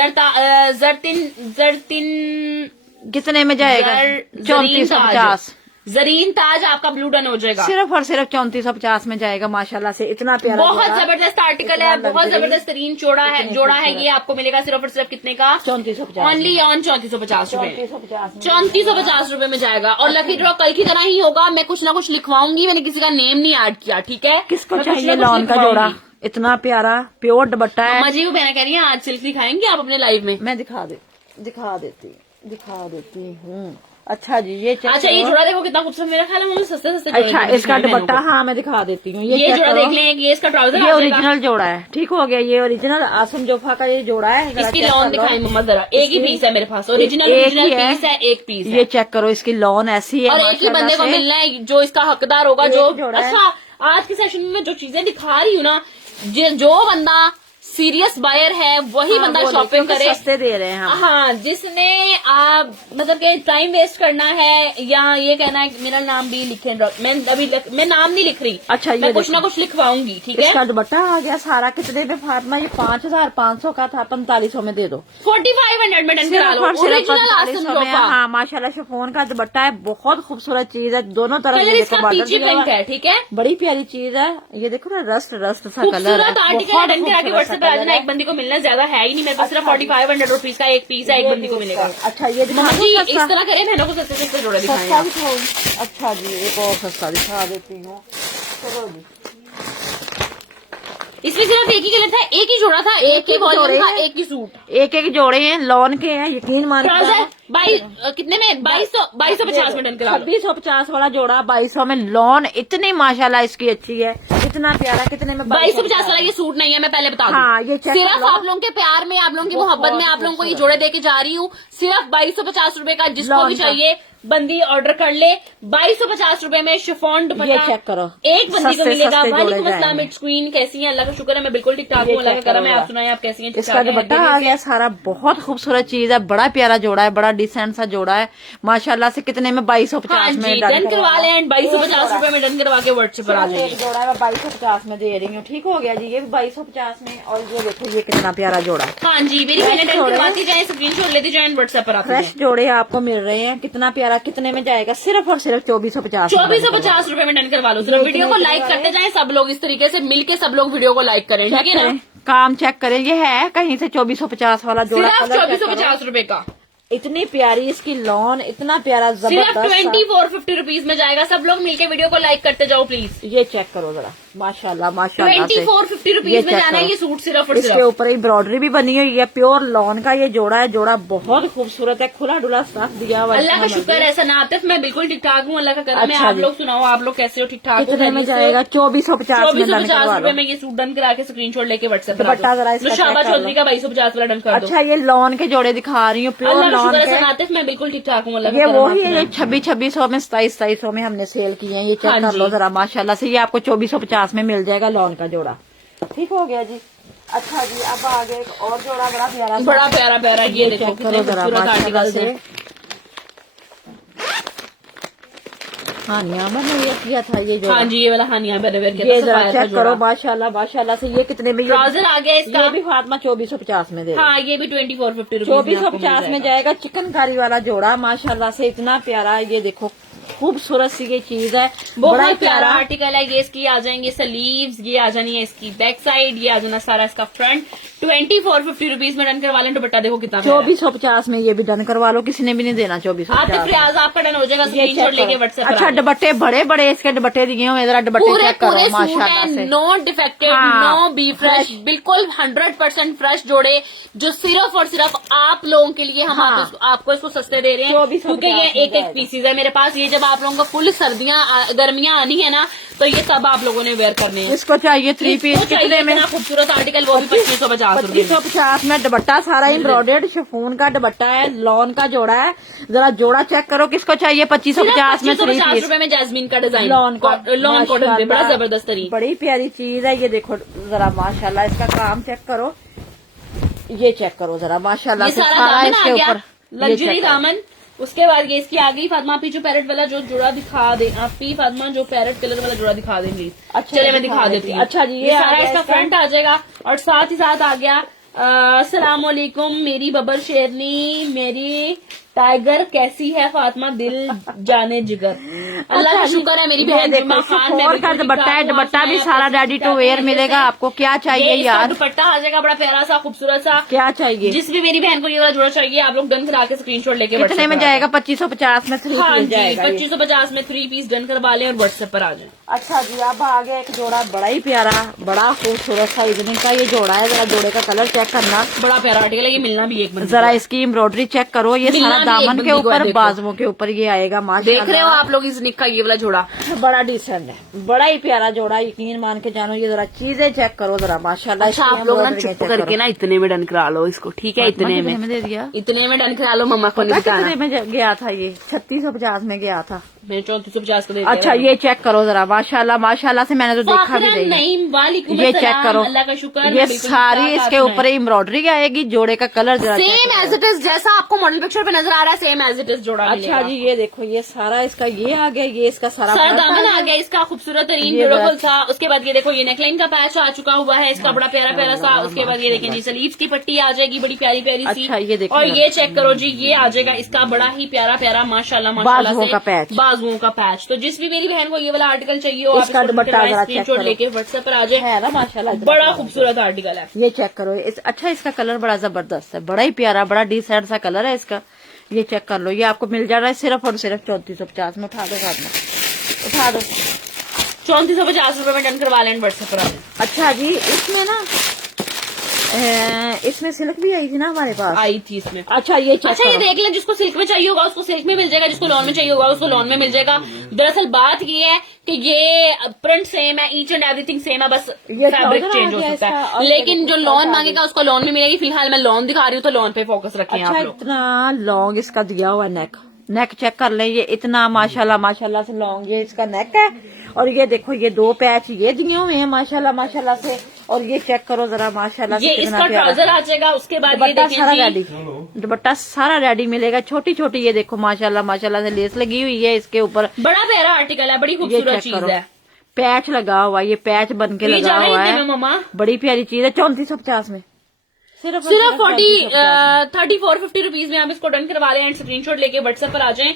जरतिन कितने में जाएगा? जरीन 3450। जरीन ताज आपका ब्लू डन हो जाएगा। सिर्फ और सिर्फ 3450 में जाएगा माशाल्लाह से। इतना प्यारा बहुत जोड़ा, जबरदस्त आर्टिकल है, इतना बहुत luxury, जबरदस्त तरीन जोड़ा है। ये आपको मिलेगा सिर्फ और सिर्फ कितने का? 3450 ओनली ऑन 3450 रुपए। 3450 3450 रुपए में जाएगा। और लकी ड्रॉ कल की तरह ही होगा। मैं कुछ ना कुछ लिखवाऊंगी, मैंने किसी का नेम नहीं ऐड किया, ठीक है? किसको मैं कुछ चाहिए ना कुछ लॉन का लिखवाऊंगी। जोड़ा, इतना प्यारा प्योर दुपट्टा है। मजी वो बहना कह रही है आज सिल्क दिखाएंगे आप अपने लाइव में। मैं दिखा देती हूँ। अच्छा जी, ये check अच्छा, ये करो। जोड़ा देखो कितना खूबसूरत। मेरा ख्याल है मुझे सस्ते सस्ते जोड़े अच्छा, देने इसका चाहिए बहनों दुपट्टा को। हाँ मैं दिखा देती हूँ। ये check जोड़ा करो। देख लें, ये इसका ट्राउजर ये ओरिजिनल जोड़ा है, ठीक हो गया। ये ओरिजिनल आसम जोफा का ये जोड़ा है। जरा इसकी check लॉन कर लो। दिखाएं मम्मा जरा। एक ही पीस है मेरे पास, ओरिजिनल एक ही है। पीस है, एक पीस है। ये चेक करो, इसकी लॉन ऐसी है और एक ही बंदे को माशाल्लाह से। मिलना है जो इसका हकदार होगा। एक जो जोड़ा है। अच्छा, आज के सेशन में जो चीजें दिखा रही हूँ ना, जो बंदा सीरियस बायर है वही हाँ, बंदा वो शॉपिंग क्योंकि करे। सस्ते दे रहे हैं हम। हाँ, जिसने आप मतलब के टाइम वेस्ट करना है या ये कहना है कि मेरा नाम भी लिखे, मैं नाम नहीं लिख रही। अच्छा, ये मैं कुछ देखो। ना कुछ लिखवाऊंगी, ठीक है? इसका दुपट्टा आ गया सारा कितने में फातिमा? ये 5500 का था, 4500 में दे दो। 4500 में डन करा सिर्फ लो। और सिर्फ ओरिजिनल 4500 आसम में। जोफा। हाँ माशाल्लाह, शिफॉन का दुपट्टा है, बहुत खूबसूरत चीज है। दोनों तरफ कलर ये इसका देखो, पीची border दिया हुआ पिंक है, ठीक है? बड़ी प्यारी चीज है। ये देखो ना, रस्ट रस्ट सा कलर है। खूबसूरत आर्टिकल बहुत डन करा के खूबसूरत व्हाट्सएप सा पे आ कलर जाना। है। एक बंदी को मिलना ज्यादा है ही नहीं मेरे पास, सिर्फ अच्छा। 4500 रुपीज का एक पीस है, एक ये बंदी को भी मिलेगा। अच्छा, ये दिखा मम्मा दो जी सस्ता। इस तरह करिए, बहनों को सस्ते सस्ते जोड़े दिखाएं सस्ता आप। दिखाऊं? अच्छा जी, एक और सस्ता दिखा देती हूँ। चलो जी, इसमें सिर्फ एक ही कलर था, एक ही जोड़ा था, एक ही जोड़े वॉल्यूम था, हैं। एक ही सूट। एक एक जोड़े हैं, लॉन के हैं, यकीन मानिए। ट्राउजर कितने में? 2250 में डन करा लो। 2650 वाला जोड़ा 2200 में। लॉन इतनी माशाल्लाह इसकी अच्छी है, इतना प्यारा। कितने में? 2250 वाला ये सूट नहीं है, मैं पहले बता दूं। हाँ, ये check सिर्फ कर लो। आप लोगों के प्यार में, आप लोगों की मोहब्बत में, आप लोगों को ये जोड़े देके जा रही हूँ। सिर्फ 2250 रुपए का, जिसको लॉन भी का। चाहिए बंदी ऑर्डर कर ले। 2250 रुपए में शिफॉन ये दुपट्टा चेक करो, एक बंदी को सस्ते मिलेगा। सस्ते जोड़े वालेकुम अस्सलाम जाएंगे। इट्स क्वीन, कैसी हैं? अल्लाह का शुक्र है मैं बिल्कुल ठीक ठाक ये हूँ, अल्लाह का check करम है। करो आप सुनाएं, आप कैसी हैं? ठीक इसका ठाक हैं? दुपट्टा देखिए आ गया सारा, बहुत खूबसूरत चीज है। बड़ा प्यारा जोड़ा है, बड़ा डिसेंट सा जोड़ा है माशाल्लाह से। कितने में? 2250 हाँ में जी, डन करवा लें एंड 2250 रुपए में डन करवा के व्हाट्सएप पर आ एक जाइए। जोड़ा है, मैं 2250 में दे रही हूँ, ठीक हो गया जी। ये भी 2250 में। और ये देखो, ये कितना प्यारा जोड़ा है। हाँ जी, मेरी बहनें डन जोड़े। करवाती जाए, स्क्रीनशॉट लेती जाए, व्हाट्सएप पर आती फ्रेश जाए। जोड़े आपको मिल रहे हैं, कितना प्यारा। कितने में जाएगा? सिर्फ और सिर्फ 2450। 2450 रुपए में डन करवा लो। सिर्फ वीडियो को लाइक करते जाएं सब लोग, इस तरीके से मिलके सब लोग वीडियो को लाइक करें, ठीक है ना? काम चेक करें, ये है कहीं से 2450 वाला जोड़ा। सिर्फ कलर check 2450 रुपए का। करो। इतनी प्यारी इसकी लॉन, इतना प्यारा सिर्फ जबरदस्त। 2450 रुपीज में जाएगा। सब लोग मिलके वीडियो को लाइक करते जाओ प्लीज। ये चेक करो जरा, माशाल्लाह माशाल्लाह से। 2450 ये रुपीज में check जाना है करो। ये सूट सिर्फ और इसके सिर्फ। ऊपर एम्ब्रॉयडरी भी बनी हुई है, प्योर लॉन का ये जोड़ा है। जोड़ा बहुत खूबसूरत है, खुला डुला स्टफ दिया हुआ है। अल्लाह का शुक्र है सनातिफ, मैं बिल्कुल ठीक ठाक हूँ, अल्लाह का करम है। अच्छा आप जी। लोग सुनाओ, आप लोग कैसे हो? ठीक ठाक हो? कितने में जाएगा? 2450 में डन 2450 करवा रुपए लो। में ये सूट डन करा के स्क्रीनशॉट लेके व्हाट्सएप पर दुपट्टा जरा आ इसका जाओ। शाबा check कर लो। चौधरी का 2250 वाला डन कर दो। अच्छा, ये लॉन के जोड़े दिखा रही हूँ, प्योर अल्लाह का लॉन शुक्र है के। सनातिफ, मैं बिल्कुल ठीक ठाक हूँ, अल्लाह का ये करम वही है। है, 2600 में, 2700 में हमने सेल किए हैं। ये चेक हाँ कर लो जी। जरा, माशाल्लाह से। ये आपको 2450 में मिल जाएगा लॉन का जोड़ा, ठीक हो गया जी। अच्छा जी, अब आगे एक और जोड़ा बड़ा प्यारा सा। बड़ा प्यारा प्यारा, ये देखो चेक कितने करो जरा, खूबसूरत माशाल्लाह आर्टिकल्स से। हैं। हाँ, नियामत ने ये किया था ये जोड़ा। हाँ जी, ये वाला हानिया बेरवेर के ये था, जरा सफायर का चेक करो, जोड़ा। माशाल्लाह माशाल्लाह से। ये कितने में? ट्राउजर आ गया इसका। ये भी फातिमा 2450 में दे रही है। हाँ, ये भी 2450 रुपीज 2450 में जाएगा। चिकनकारी वाला जोड़ा माशाल्लाह से, इतना प्यारा है। ये देखो, खूबसूरत सी ये चीज है, बड़ा बहुत ही प्यारा आर्टिकल है ये। इसकी आ जाएंगे स्लीव्स, ये आ जानी है इसकी बैक साइड, ये आ जाना सारा इसका फ्रंट। 2450 रुपीज में डन करवा लें। दुपट्टा देखो कितना प्यारा है। 2450 में ये भी डन करवा लो, किसी ने भी नहीं देना 2450। आतिफ रियाज आपका डन हो जाएगा, ये स्क्रीनशॉट check लेके करो। व्हाट्सएप पर अच्छा, आ जाओ। दुपट्टे बड़े बड़े इसके दुपट्टे दिए हुए, जरा दुपट्टे पूरे चेक करो पूरे सूट माशाल्लाह है, से। नो डिफेक्टेड, हाँ, नो बी फ्रेश, बिल्कुल 100% फ्रेश जोड़े, जो सिर्फ और सिर्फ आप लोगों के लिए हम हाँ। आपको इसको सस्ते दे रहे हैं, 2450 क्योंकि ये एक एक पीसीज है मेरे पास। ये जब आप लोगों को फुल सर्दियां गर्मियां आनी है ना, तो ये सब आप लोगों ने वेयर करने हैं। इसको चाहिए 3 पीस, इसको चाहिए कितने में? इतना खूबसूरत आर्टिकल, वो भी 2550 रुपए में। 2550 में दुपट्टा सारा एम्ब्रॉयडर्ड शिफॉन का दुपट्टा है, लॉन का जोड़ा है। जरा जोड़ा चेक करो, किसको चाहिए? 2550 में 3 2550 पीस रुपए में जैस्मिन का डिजाइन, लॉन का, लॉन कॉटन पे, बड़ा माशाल्लाह, जबरदस्त तरीन। बड़ी प्यारी चीज है। ये देखो जरा, माशाल्लाह इसका काम चेक करो। ये चेक करो जरा, माशाल्लाह ये से सारा सारा दामन इसके आ गया, ऊपर ये लग्जरी check करो। दामन। उसके बाद ये इसकी आ गई फातिमा पी जो पैरेट वाला जो जोड़ा दिखा दे आप पी फातिमा, जो पैरेट कलर वाला जोड़ा दिखा दे प्लीज। अच्छा, चले मैं दिखा देती हूँ। अच्छा जी, ये आ सारा गया इसका फ्रंट आ जाएगा, और साथ ही साथ आ गया अस्सलाम वालेकुम मेरी बबर शेरनी, मेरी टाइगर कैसी है फातिमा दिल जाने जिगर। अल्लाह का शुक्र है मेरी बहन जुम्मा खान में और का दुपट्टा है, दुपट्टा भी सारा रेडी टू वेयर मिलेगा आपको। क्या चाहिए यार, दुपट्टा आ जाएगा बड़ा प्यारा सा खूबसूरत सा। क्या चाहिए, जिस भी मेरी बहन को ये वाला जोड़ा चाहिए आप लोग डन करा के स्क्रीनशॉट लेके कितने में जाएगा? 2550 में 3 हाँ पीस जी, जाएगा ये। 2550 में 3 पीस डन करवा लें और व्हाट्सएप पर आ जाए। अच्छा जी, अब आ गया एक जोड़ा बड़ा ही प्यारा, बड़ा खूबसूरत सा इवनिंग का ये जोड़ा है। जरा जोड़े का कलर चेक करना, बड़ा प्यारा आर्टिकल है ये, मिलना भी एक बंदी जरा इसकी एम्ब्रॉयडरी चेक करो। ये मिलना सारा भी एक दामन बंदी के को है, ऊपर, देखो। बाजुओं के ऊपर ये आएगा माशाल्लाह। देख रहे हो आप लोग इस निक का ये वाला जोड़ा, बड़ा डिसेंट है, बड़ा ही प्यारा जोड़ा, यकीन मान के जानो। ये जरा चीजें चेक करो जरा माशाल्लाह। अच्छा आप लोग ना चुप करके ना इतने में डन करा लो इसको, ठीक है? इतने में दे दिया, इतने में डन करा लो, मम्मा को नहीं बताना। कितने में गया था ये? 3650 में गया था। मैंने 3450 को दे दिया। अच्छा ये चेक करो जरा, माशाल्लाह माशाल्लाह से मैंने तो देखा भी नहीं। नहीं वालेकुम ये अस्सलाम, चेक करो, अल्लाह का शुक्र। ये सारी इसके ऊपर एम्ब्रॉयडरी आएगी। जोड़े का कलर जरा सेम एज इट इज जैसा आपको मॉडल पिक्चर पे नजर आ रहा है, सेम एज इट इज जोड़ा। अच्छा जी ये देखो, ये सारा इसका ये आ गया, ये इसका सारा सर दामन आ गया इसका खूबसूरत तरीन ब्यूटीफुल सा। उसके बाद ये देखो ये नेकलाइन का पैच आ चुका हुआ है इसका, बड़ा प्यारा प्यारा सा। उसके बाद ये देखें जी स्लीव्स की पट्टी आ जाएगी बड़ी प्यारी प्यारी सी। अच्छा ये देखो, और ये चेक करो जी, ये आ जाएगा इसका बड़ा ही प्यारा प्यारा माशाल्लाह माशाल्लाह बाजुओं से का पैच, बाजुओं का पैच। तो जिस भी मेरी बहन को ये वाला आर्टिकल चाहिए हो, आप इसका दुपट्टा जरा चेक स्क्रीनशॉट करो, लेके व्हाट्सएप पर आ जाए। है ना माशाल्लाह, बड़ा खूबसूरत आर्टिकल है ये चेक करो। अच्छा इसका कलर बड़ा जबरदस्त है, बड़ा ही प्यारा, बड़ा डिसेंट सा कलर है इसका। ये चेक कर लो, ये आपको मिल जा रहा है सिर्फ और सिर्फ 3450 में। उठा दो साथ में, उठा दो। 3450 रुपए में डन करवा लें, व्हाट्सएप पर आ जाए। अच्छा जी इसमें ना इसमें सिल्क भी आई थी ना हमारे पास, आई थी इसमें। अच्छा ये चेक अच्छा ये करो। देख लें, जिसको सिल्क में चाहिए होगा उसको सिल्क में मिल जाएगा, जिसको लॉन में चाहिए होगा उसको लॉन में मिल जाएगा। दरअसल बात ये है कि ये प्रिंट सेम है, ईच एंड एवरीथिंग सेम है, बस ये फैब्रिक trouser चेंज आ हो गया सकता इसका, है। और लेकिन जो ये लॉन देखो मांगेगा उसको लॉन में मिलेगी। फिलहाल मैं लॉन दिखा रही हूँ तो लॉन पे फोकस रखें अच्छा आप लोग। इतना लॉन्ग इसका दिया हुआ नेक, नेक चेक कर लें। ये इतना माशाल्लाह माशाल्लाह से लॉन्ग ये इसका नेक है। और ये देखो ये 2 पैच ये दिए हुए हैं माशाल्लाह माशाल्लाह से। और ये चेक करो जरा माशाल्लाह से ये कितना इसका प्यारा। ट्राउजर आ जाएगा। उसके बाद ये दुपट्टा देखें सारा जी, रेडी, दुपट्टा सारा रेडी मिलेगा। छोटी छोटी ये देखो माशाल्लाह माशाल्लाह से लेस लगी हुई है इसके ऊपर। बड़ा प्यारा आर्टिकल है, बड़ी ये खूबसूरत चेक चीज करो, है। पैच लगा हुआ, ये पैच बन के ये लगा जा रहे हुआ हैं है, इतने में मम्मा। बड़ी प्यारी चीज है। 3450 में सिर्फ 3450 रुपीज में आप इसको डन करवा लें एंड स्क्रीनशॉट लेके व्हाट्सएप पर आ जाएं।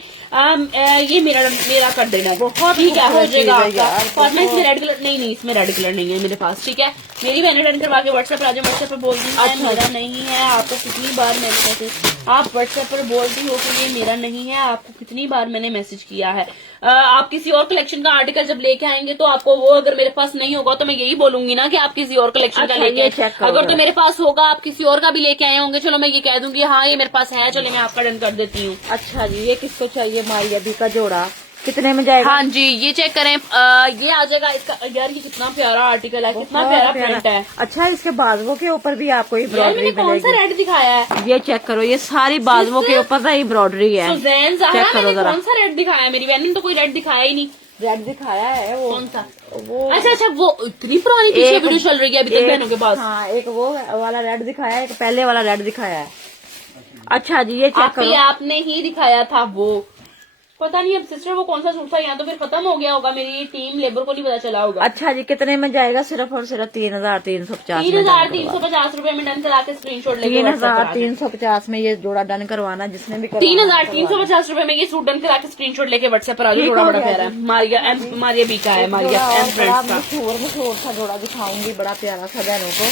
ये मेरा कर देना बहुत ठीक है, हो खूबसूरत जाएगा चीज़ है आपका। यार, और मैं इसमें रेड कलर नहीं इसमें रेड कलर नहीं है मेरे पास, ठीक है? मेरी बहने डन करवा के व्हाट्सएप पर आ जाए। व्हाट्सएप पर बोल दी अच्छा। मेरा नहीं है, आपको कितनी बार मैंने मैसेज, आप व्हाट्सएप पर बोलती हो कि ये मेरा नहीं है, आपको कितनी बार मैंने मैसेज किया है। आप किसी और कलेक्शन का आर्टिकल जब लेके आएंगे तो आपको वो अगर मेरे पास नहीं होगा तो मैं यही बोलूंगी ना कि आप किसी और कलेक्शन का अच्छा, लेके ये आए। check करो अगर तो जरा। मेरे पास होगा आप किसी और का भी लेके आए होंगे, चलो मैं ये कह दूंगी हाँ ये मेरे पास है, चले मैं आपका डन कर देती हूँ। अच्छा जी ये किसको चाहिए? माई अभी का जोड़ा कितने में जाएगा? हाँ जी ये चेक करें, ये आ जाएगा इसका। यार ये कितना प्यारा आर्टिकल है, कितना प्यारा प्रिंट है। अच्छा इसके बाजुओं के ऊपर भी आपको यार एम्ब्रॉयडरी मैंने कौन सा मिलेगी। रेड दिखाया है? ये चेक करो, ये सारी बाजुओं के ऊपर ना एम्ब्रॉयडरी है। सुजैन चेक ज़हरा करो मैंने जरा। कौन सा रेड दिखाया है? मेरी बहन ने तो कोई रेड दिखाया ही नहीं। रेड दिखाया है वो, कौन सा? वो अच्छा वो इतनी पुरानी पीछे वीडियो चल रही है अभी तक बहनों के पास। हाँ एक वो वाला रेड दिखाया है, एक पहले वाला रेड दिखाया है। अच्छा जी ये चेक करो, आपने ही दिखाया था वो, पता नहीं अब सिस्टर वो कौन सा सूट था, यहाँ तो फिर खत्म हो गया होगा, मेरी टीम लेबर को नहीं पता चला होगा। अच्छा जी कितने में जाएगा? सिर्फ और सिर्फ 3350 $3350 रुपए में डन करा के स्क्रीनशॉट लेके 3350 में ये जोड़ा डन करवाना जिसने भी 3350 रुपए में ये सूट डन करा के स्क्रीनशॉट लेके व्हाट्सएप पर आ जाओ। जोड़ा बड़ा प्यारा है, मारिया बी का है, मारिया एम फ्रेंड्स का। मशहूर सा जोड़ा दिखाऊंगी, बड़ा प्यारा सा बहनों को,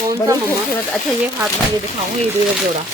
कौन सा बड़ी मम्मा? खूबसूरत। अच्छा ये हाथ में ये दिखाऊंगी, ये ग्रे जोड़ा,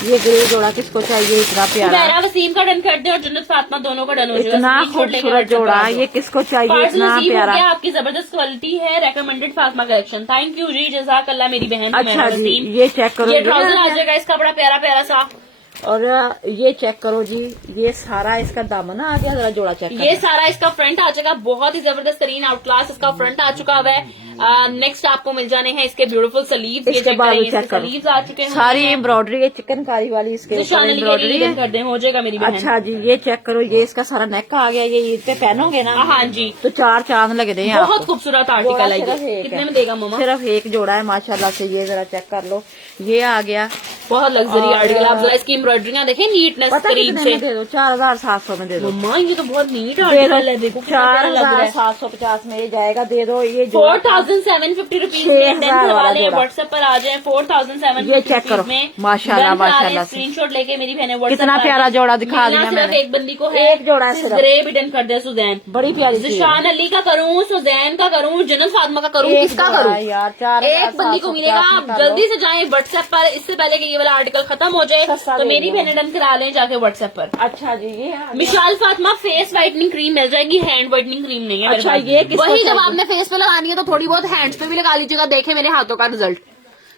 ये ग्रे जोड़ा किसको चाहिए? इतना प्यारा, मेरा वसीम का डन कर दे और जन्नत फातिमा दोनों का डन हो जाएगा। इतना स्क्रीनशॉट लेके खूबसूरत WhatsApp पर जोड़ा, आ जाओ। ये किसको चाहिए? पार्सल इतना नसीब हो प्यारा। गया, आपकी जबरदस्त क्वालिटी है, recommended Fatima collection. Thank you जी, जज़ाकल्लाह मेरी बहन। अच्छा जी ये चेक करो, ये ट्राउजर आ जाएगा इसका, बड़ा प्यारा प्यारा सा। और ये चेक करो जी, ये सारा इसका दामन आ गया, जरा जोड़ा चेक ये सारा इसका फ्रंट आ जाएगा, बहुत ही जबरदस्त तरीन आउट क्लास इसका फ्रंट आ चुका हुआ है। नेक्स्ट आपको मिल जाने हैं इसके ब्यूटीफुल सलीव्स। ये इसके चेक बाद करें, चेक इसके करो, सलीव्स आ चुके हैं। सारी एम्ब्रॉयडरी है, चिकनकारी वाली इसके ऊपर एम्ब्रॉयडरी है। कर दे हो जाएगा मेरी बहन। अच्छा जी ये चेक करो, ये इसका सारा नेक आ गया, ये ईद पे पहनोगे ना हाँ जी, तो 4 चांद लग रहे हैं बहुत आपको। खूबसूरत आर्टिकल है सिर्फ ये। एक कितने है। में देगा मम्मा? सिर्फ एक जोड़ा है माशाल्लाह से, ये जरा चेक कर लो, ये आ गया। बहुत लग्जरी आर्टिकल। आप जरा इसकी एम्ब्रॉयडरियां देखें, नीटनेस पता करीब कितने से। में दे दो? 4700 में दे दो। मम्मा ये तो बहुत नीट आर्टिकल है, देखो कितना प्यारा लग रहा है। 4750 में ये जाएगा, दे दो। ये 4750 रुपीज में 6000 वाला जोड़ा। व्हाट्सएप पर आ जाए। 4750 ये चेक करो, में माशाल्लाह माशाल्लाह से। स्क्रीनशॉट लेके मेरी बहने कितना प्यारा जोड़ा दिखा दिया सिर्फ मैंने। एक बंदी को है, एक जोड़ा है सिर्फ। ग्रे भी डन कर दिया सुजैन। बड़ी प्यारी चीज है। जिशान अली का करूँ, सुजैन का करूँ, जन्नत फातिमा का करूँ, एक किसका जोड़ा करूँ? है यार, 4750 एक बंदी को मिलेगा। आप जल्दी से जाएं व्हाट्सएप पर, इससे पहले कि ये वाला आर्टिकल खत्म हो जाए। सस्ता तो दे मेरी दो। बहने डन करा लें जाके व्हाट्सएप पर। अच्छा जी, ये आ गया। मिशाल फातिमा फेस व्हाइटनिंग क्रीम मिल जाएगी, हैंड व्हाइटनिंग क्रीम नहीं है मेरे अच्छा, पास। ये किसको वही जब चाहिए? आपने फेस पे लगानी है तो थोड़ी बहुत हैंड्स पे भी लगा लीजिएगा। देखे मेरे हाथों का रिजल्ट,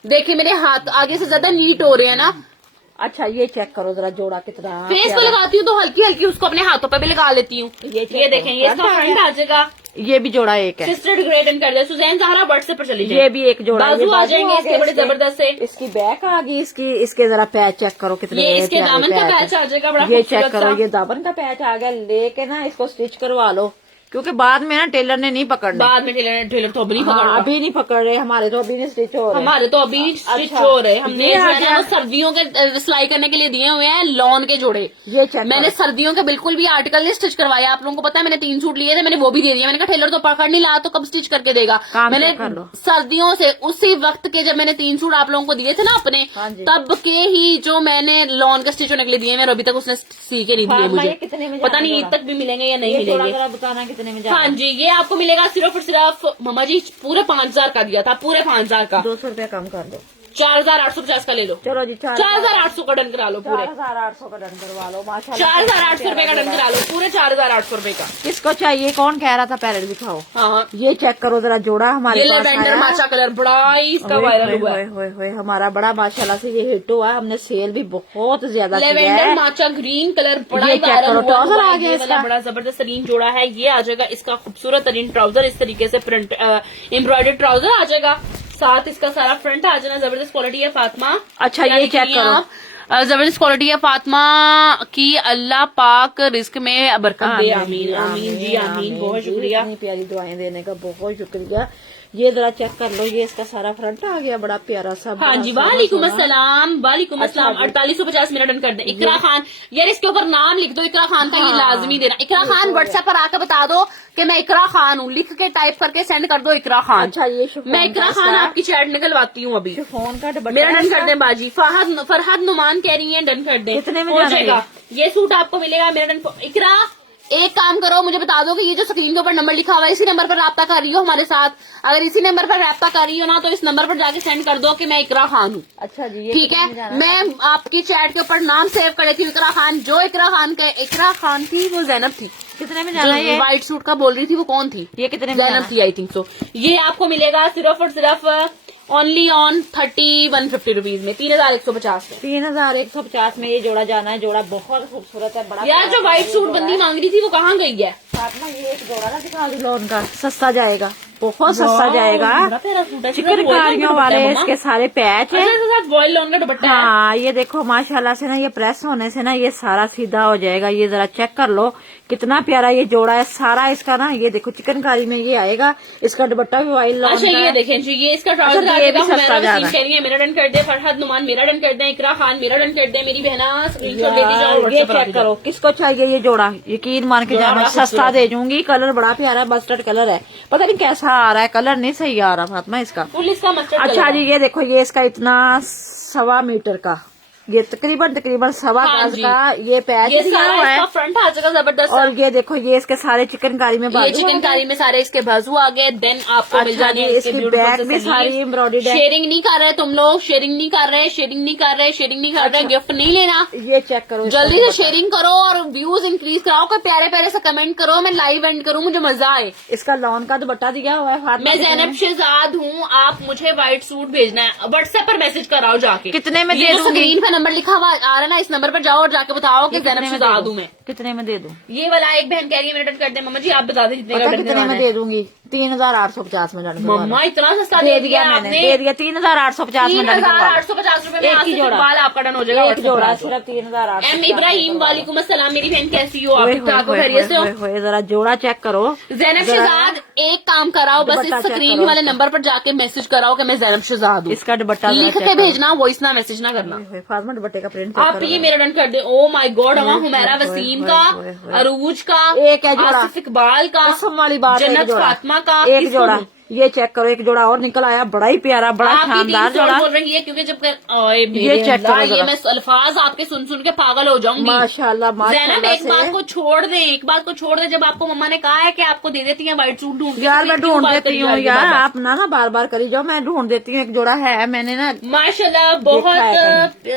देखे मेरे हाथ आगे से ज्यादा नीट हो रहे हैं ना। अच्छा, ये चेक करो जरा, जोड़ा कितना फेस पे प्यारा। लगाती हूँ तो हल्की हल्की उसको अपने हाथों पे भी लगा लेती हूँ। ये check ये देखें, करो। ये इसका फ्रंट आ जाएगा। ये भी जोड़ा एक है। सिस्टर ग्रेड एंड कर दिया। सुजैन ज़हरा व्हाट्सएप पर चली जाए। ये भी एक जोड़ा है। बाजू ये आ जाएंगे इसके बड़े इसके। जबरदस्त से। इसकी बैक आ गई, इसकी इसके जरा पैच चेक करो कितने ये इसके प्यारे दामन का पैच पैच है। आ जाएगा बड़ा ये चेक खूबसूरत करो, सा। ये दामन का पैच आ गया। लेके ना इसको स्टिच करवा लो, क्योंकि बाद में ना टेलर ने नहीं पकड़ना। बाद में टेलर तो अभी नहीं हाँ, पकड़ रहा। अभी नहीं पकड़ रहे हमारे, तो अभी नहीं स्टिच हो रहे। हमारे तो अभी स्टिच अच्छा। हो रहे। हमने ये जो आ है ना गया। वो सर्दियों के सिलाई करने के लिए दिए हुए हैं लॉन के जोड़े। ये चेक मैंने सर्दियों के बिल्कुल भी आर्टिकल नहीं स्टिच करवाया। आप लोगों को पता है मैंने 3 सूट लिए थे, मैंने वो भी दे दिया। मैंने कहा टेलर तो पकड़ नहीं ला तो कब स्टिच करके देगा। काम मैंने कर लो। सर्दियों से उसी वक्त के जब मैंने 3 सूट आप लोगों को दिए थे ना अपने, हाँ जी। तब के ही जो मैंने लॉन का स्टिच होने के लिए दिए मैंने अभी तक उसने सी के नहीं दिए फातिमा, ये मुझे। कितने में पता नहीं जाएगा ईद तक भी मिलेंगे या नहीं ये जोड़ा मिलेंगे। जरा बताना कितने में हाँ जी, ये आपको मिलेगा सिर्फ और सिर्फ मामा जी पूरे 5000 का दिया था, पूरे 5000 का। 200 रुपया कम कर दो। 4850 का ले लो। चलो जी, 4800 का डन करा लो पूरे। 4800 का डन करवा लो। माशाल्लाह 4800 रुपए का डन करा लो पूरे 4800 रुपए का। किसको चाहिए? कौन कह रहा था पैरेट दिखाओ? हाँ, ये चेक करो जरा, जोड़ा हमारे ये पास लेवेंडर आया। माचा कलर बड़ा ही इसका ओए, वायरल ओए, हुआ है। ओए, ओए, हमारा बड़ा माशाल्लाह से ये हिट हुआ। हमने सेल भी बहुत ज्यादा किया लेवेंडर है। माचा ग्रीन कलर बड़ा ये ही check वायरल करो, हुआ trouser है। आ गया ये वाला इसका। बड़ा जबरदस्त तरीन जोड़ा है। ये आ जाएगा इसका खूबसूरत तरीन ट्राउजर, इस तरीके से प्रिंट एम्ब्रॉयडर्ड ट्राउजर आ जाएगा। साथ इसका सारा फ्रंट आ जाना। जबरदस्त क्वालिटी है फातिमा। अच्छा, ये चेक करो। जबरदस्त क्वालिटी है फातिमा की। अल्लाह पाक रिस्क में बरकत दे। आमीन आमीन जी, आमीन। बहुत शुक्रिया। इतनी प्यारी दुआएं देने का बहुत शुक्रिया। ये जरा चेक कर लो, ये इसका सारा फ्रंट आ गया, बड़ा प्यारा सा। हाँ जी, वालेकुम अस्सलाम, वालेकुम अस्सलाम। 4850 मेरा डन कर दे। इकरा खान, यार इसके ऊपर नाम लिख दो इकरा खान का। ये लाजमी देना। इकरा खान व्हाट्सएप पर आकर बता दो कि मैं इकरा खान हूँ, लिख के टाइप करके सेंड कर दो इकरा खान। अच्छा, ये शिफॉन मैं इकरा का खान इसका- आपकी चैट निकलवाती हूँ अभी। शिफॉन का दुपट्टा मेरा डन कर इसका। दे बाजी। फरहद नुमान कह रही है डन कर दे। कितने में हो जाना है जाएगा। ये सूट आपको मिलेगा मेरा डन। इकरा एक काम करो, मुझे बता दो कि ये जो स्क्रीन के ऊपर नंबर लिखा हुआ है इसी नंबर पर राब्ता कर रही हो हमारे साथ। अगर इसी नंबर पर राब्ता कर रही हो ना, तो इस नंबर पर जाके सेंड कर दो कि मैं इकरा खान हूँ। अच्छा जी, ये ठीक कितने में है, जाना मैं आपकी चैट के ऊपर नाम सेव कर लेती हूँ इकरा खान। जो इकरा खान के इकरा खान थी वो जैनब थी। कितने में जाना है ये? व्हाइट सूट का बोल रही थी वो कौन थी? ये कितने में जैनब जाना? थी आई थिंक सो। ये आपको मिलेगा सिर्फ और सिर्फ ओनली ऑन 3150 रुपीज में, 3150 में। 3150 में ये जोड़ा जाना है। जोड़ा बहुत खूबसूरत है, बड़ा यार जो व्हाइट सूट बंदी मांग रही थी वो कहाँ गई है? फातिमा, ये एक जोड़ा ना दिखा दो लोन का, सस्ता जाएगा, बहुत सस्ता जाएगा। बड़ा प्यारा सूट है। चिकनकारियों वाले इसके सारे पैच है। वॉयल लॉन का दुपट्टा है। हाँ, ये देखो माशाल्लाह से ना, ये प्रेस होने से ना ये सारा सीधा हो जाएगा। ये जरा चेक कर लो कितना प्यारा ये जोड़ा है सारा इसका ना। ये देखो चिकनकारी में ये आएगा। इसका दुपट्टा भी वाइल्ड लॉन अच्छा, का ये है। देखें जी, ये इसका ट्राउजर अच्छा, आ ये भी जाएगा। सस्ता हुमैरा जा रहा वसीम है। कह रही है मेरा डन कर दे। फरहद नुमान मेरा डन कर दे। इकरा खान मेरा डन कर दे। मेरी बहना स्क्रीनशॉट ले लीजिए और ये व्हाट्सएप पर चेक करो, किसको चाहिए ये जोड़ा? यकीन मान के जोड़ा जाना, बड़ा सस्ता खूबसूरत दे दूंगी। कलर बड़ा प्यारा मस्टर्ड कलर है, पता नहीं कैसा आ रहा है, कलर नहीं सही आ रहा फातिमा इसका। फुल इसका मस्टर्ड अच्छा कलर जी, है। ये देखो, ये इसका इतना 1.25 मीटर का, ये तकरीबन 1.25 हाँ गज जी। का ये पैच ये दिया सारा हुआ है। इसका फ्रंट आ जाएगा जबरदस्त। और ये देखो, ये इसके सारे चिकनकारी में ये बाजू चिकनकारी में सारे इसके बाजू आ गए। देन आपको मिल अच्छा जाएंगे जी, इसके इसकी beautiful बैक से भी sleeves। सारी एम्ब्रॉयडर्ड है। शेयरिंग नहीं कर रहे तुम लोग, शेयरिंग नहीं कर रहे, शेयरिंग नहीं कर रहे, शेयरिंग नहीं कर रहे। गिफ्ट नहीं लेना, ये चेक करो, इसका जल्दी से दुपट्टा। शेयरिंग करो और व्यूज इंक्रीज कराओ। कोई प्यारे प्यारे से कमेंट करो, मैं लाइव एंड करूँ, मुझे मजा आए। इसका लॉन का दुपट्टा दिया हुआ है फातिमा। मैं कितने जैनब में? शहजाद हूँ, आप मुझे व्हाइट सूट भेजना है। व्हाट्सएप पर मैसेज कराओ जाके। कितने में ये दे जो दूंगी? स्क्रीन पे नंबर लिखा हुआ आ रहा है ना, इस नंबर पर जाओ और जाके बताओ कि ये जैनब कितने में शहजाद दे हूँ मैं। दूं? कितने में दे दूं? ये वाला एक बहन कह रही है मेरा डन कर दे। मम्मा जी आप बता दें जितने का पता डन कितने करवाना में है। दे दूंगी? 3,850 में डन करवा लो। मम्मा इतना सस्ता दे दिया मैंने, दे दिया 3,850 में डन करवा लो। 3,850 रुपए में एक ही आसिफ जोड़ा। इकबाल आपका डन हो जाएगा। एक जोड़ा सिर्फ 3,850। एम इब्राहिम वालेकुम अस्सलाम, मेरी बहन कैसी हो आप? ठीक ठाक हो, खैरियत से हो? जरा जोड़ा चेक करो। जैनब शहजाद एक काम कराओ, बस इस दुपट्टा चेक स्क्रीन करो वाले नंबर पर जाके मैसेज कराओ कि मैं जैनब शहजाद हूँ। इसका दुपट्टा जरा लिख check के करो। भेजना, वॉइस ना मैसेज ना करना। फार्मा दुपट्टे का प्रिंट आप ये मेरा डन कर दे। ओ माय गॉड, हमारा हुमैरा होए, वसीम होए, का, होए, होए। अरूज का, एक है जोड़ा। आसिफ इकबाल का, कसम वाली बात है, एक जन्नत जोड़ा। फातिमा का, एक किसको जोड़ा दूं? ये चेक करो, एक जोड़ा और निकल आया, बड़ा ही प्यारा, बड़ा आप ही शानदार 300 जोड़ा। बोल रही है क्योंकि जब ओए मेरे ये चेक अल्लाह, करो ये जरा। मैं अल्फाज आपके सुन सुन के पागल हो जाऊंगी। माशाल्लाह जैनब माशाल्लाह एक बात को से। छोड़ दें, एक बात को छोड़ दें, जब आपको मम्मा ने कहा है कि आपको दे देती हैं व्हाइट सूट ढूंढ के, यार तो मैं फिर क्यों ढूंढ बात देती करी हूँ जा रही है यार, बार-बार? आप ना बार बार करी जाओ, मैं ढूंढ देती हूँ। एक जोड़ा है मैंने ना। माशाल्लाह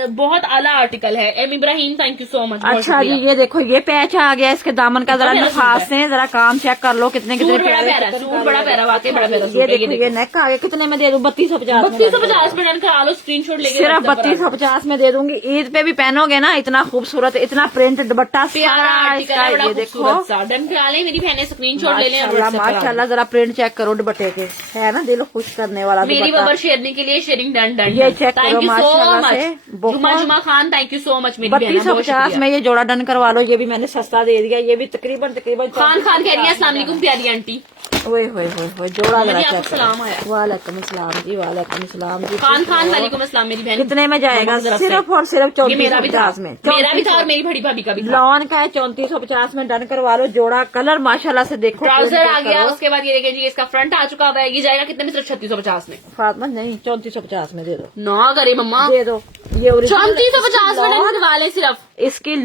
बहुत आला आर्टिकल है। M Ibrahim thank you so much. अच्छा जी, ये देखो ये पैच आ गया इसके दामन का, जरा बड़ा नफास सूट से जरा काम चेक कर लो, कितने कितने सूट बड़ा प्यारे प्यारा, सूट बड़ा प्यारा, वाकई बड़ा प्यारा सूट ये है। देखो ये नेक आ गया, कितने में दे दूं? 3250 3250 में डन करा लो, स्क्रीनशॉट लेके सिर्फ WhatsApp पर आ जाओ। 3250 में दे दूंगी। ईद पे भी पहनोगे ना, इतना खूबसूरत, इतना प्रिंट दुपट्टा प्यारा सारा आर्टिकल इसका। है, बड़ा ये देखो खूबसूरत सा। डन करा लें, मेरी बहनें स्क्रीनशॉट ले लें और माशाल्लाह WhatsApp पर आ जाओ। माशाल्लाह, जरा प्रिंट चेक करो दुपट्टे के, है ना दिल खुश करने वाला मेरी दुपट्टा। बबर शेयरिंग के लिए शेयरिंग डन डन। ये चेक थैंक करो यू सो माशाल्लाह से, मच। बहुत- जुमा Khan thank you so much मेरी बहन, बहुत 3250 शुक्रिया। में ये जोड़ा डन करवा लो। ये भी मैंने सस्ता दे दिया, ये भी तकरीबन खान कह रही है अस्सलाम वालेकुम प्यारी आंटी। ओए होए होए होए, जोड़ा मुझे जरा आपको चेक सलाम करो। आया। वालेकुम अस्सलाम जी, वालेकुम अस्सलाम जी। खान वालेकुम अस्सलाम मेरी बहन। कितने में जाएगा? मम्मा की तरफ से। सिर्फ और सिर्फ ये मेरा भी था, 3450 में। मेरा भी था और मेरी बड़ी भाभी का भी था। लॉन का है, 3450 में डन करवा लो। जोड़ा कलर माशाल्लाह से देखो, ट्राउजर print आ check गया, करो। उसके बाद ये देखें जी इसका फ्रंट आ चुका हुआ है। ये जाएगा कितने में? सिर्फ 3650 में। फातिमा नहीं, 3450 में दे दो, ना करे मम्मा, दे दो। ये original- 3450 में डन करवा ले सिर्फ। इसकी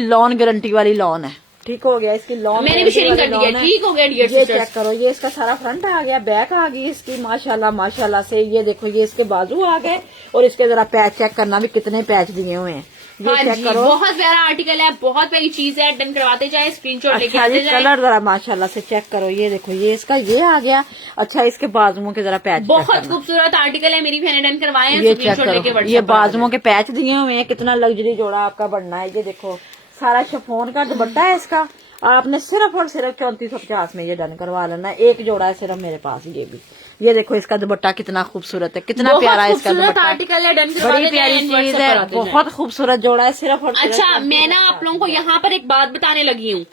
लॉन गारंटी वाली लॉन है। ठीक हो गया, इसकी लॉन मैंने भी शेयरिंग कर दी है, ठीक हो गया डियर ये सिस्टर्स। चेक करो, ये इसका सारा फ्रंट आ गया, बैक आ गई इसकी माशाल्लाह माशाल्लाह से। ये देखो ये इसके बाजू आ गए, और इसके जरा पैच चेक करना भी, कितने पैच दिए हुए हैं ये हाँ चेक जी, करो। बहुत प्यारा आर्टिकल है, बहुत प्यारी चीज है। डन करवाते जाए, स्क्रीनशॉट लेके अच्छा आते जी, जाए। कलर जरा माशाल्लाह से चेक करो। ये देखो ये इसका ये आ गया। अच्छा, इसके बाजुओं के जरा पैच बहुत खूबसूरत आर्टिकल है, मेरी बहनें डन करवाए हैं। ये चेक स्क्रीनशॉट लेके करो, WhatsApp ये पर आ जाए। बाजुओं के पैच दिए हुए हैं। कितना लग्जरी जोड़ा आपका बनना है। ये देखो सारा शिफॉन का दुपट्टा है इसका। आपने सिर्फ और सिर्फ 3450 में ये डन करवा लेना। एक जोड़ा है सिर्फ मेरे पास, ये भी। ये देखो इसका दुपट्टा कितना खूबसूरत है, कितना बहुत प्यारा है इसका खूबसूरत दुपट्टा। आर्टिकल है, डन करवा बड़ी देते प्यारी हैं, चीज WhatsApp है, पर आते जाए। बहुत खूबसूरत जोड़ा है सिर्फ और सिर्फ। अच्छा, मैं ना आप लोगों को यहाँ पर एक बात बताने लगी हूँ।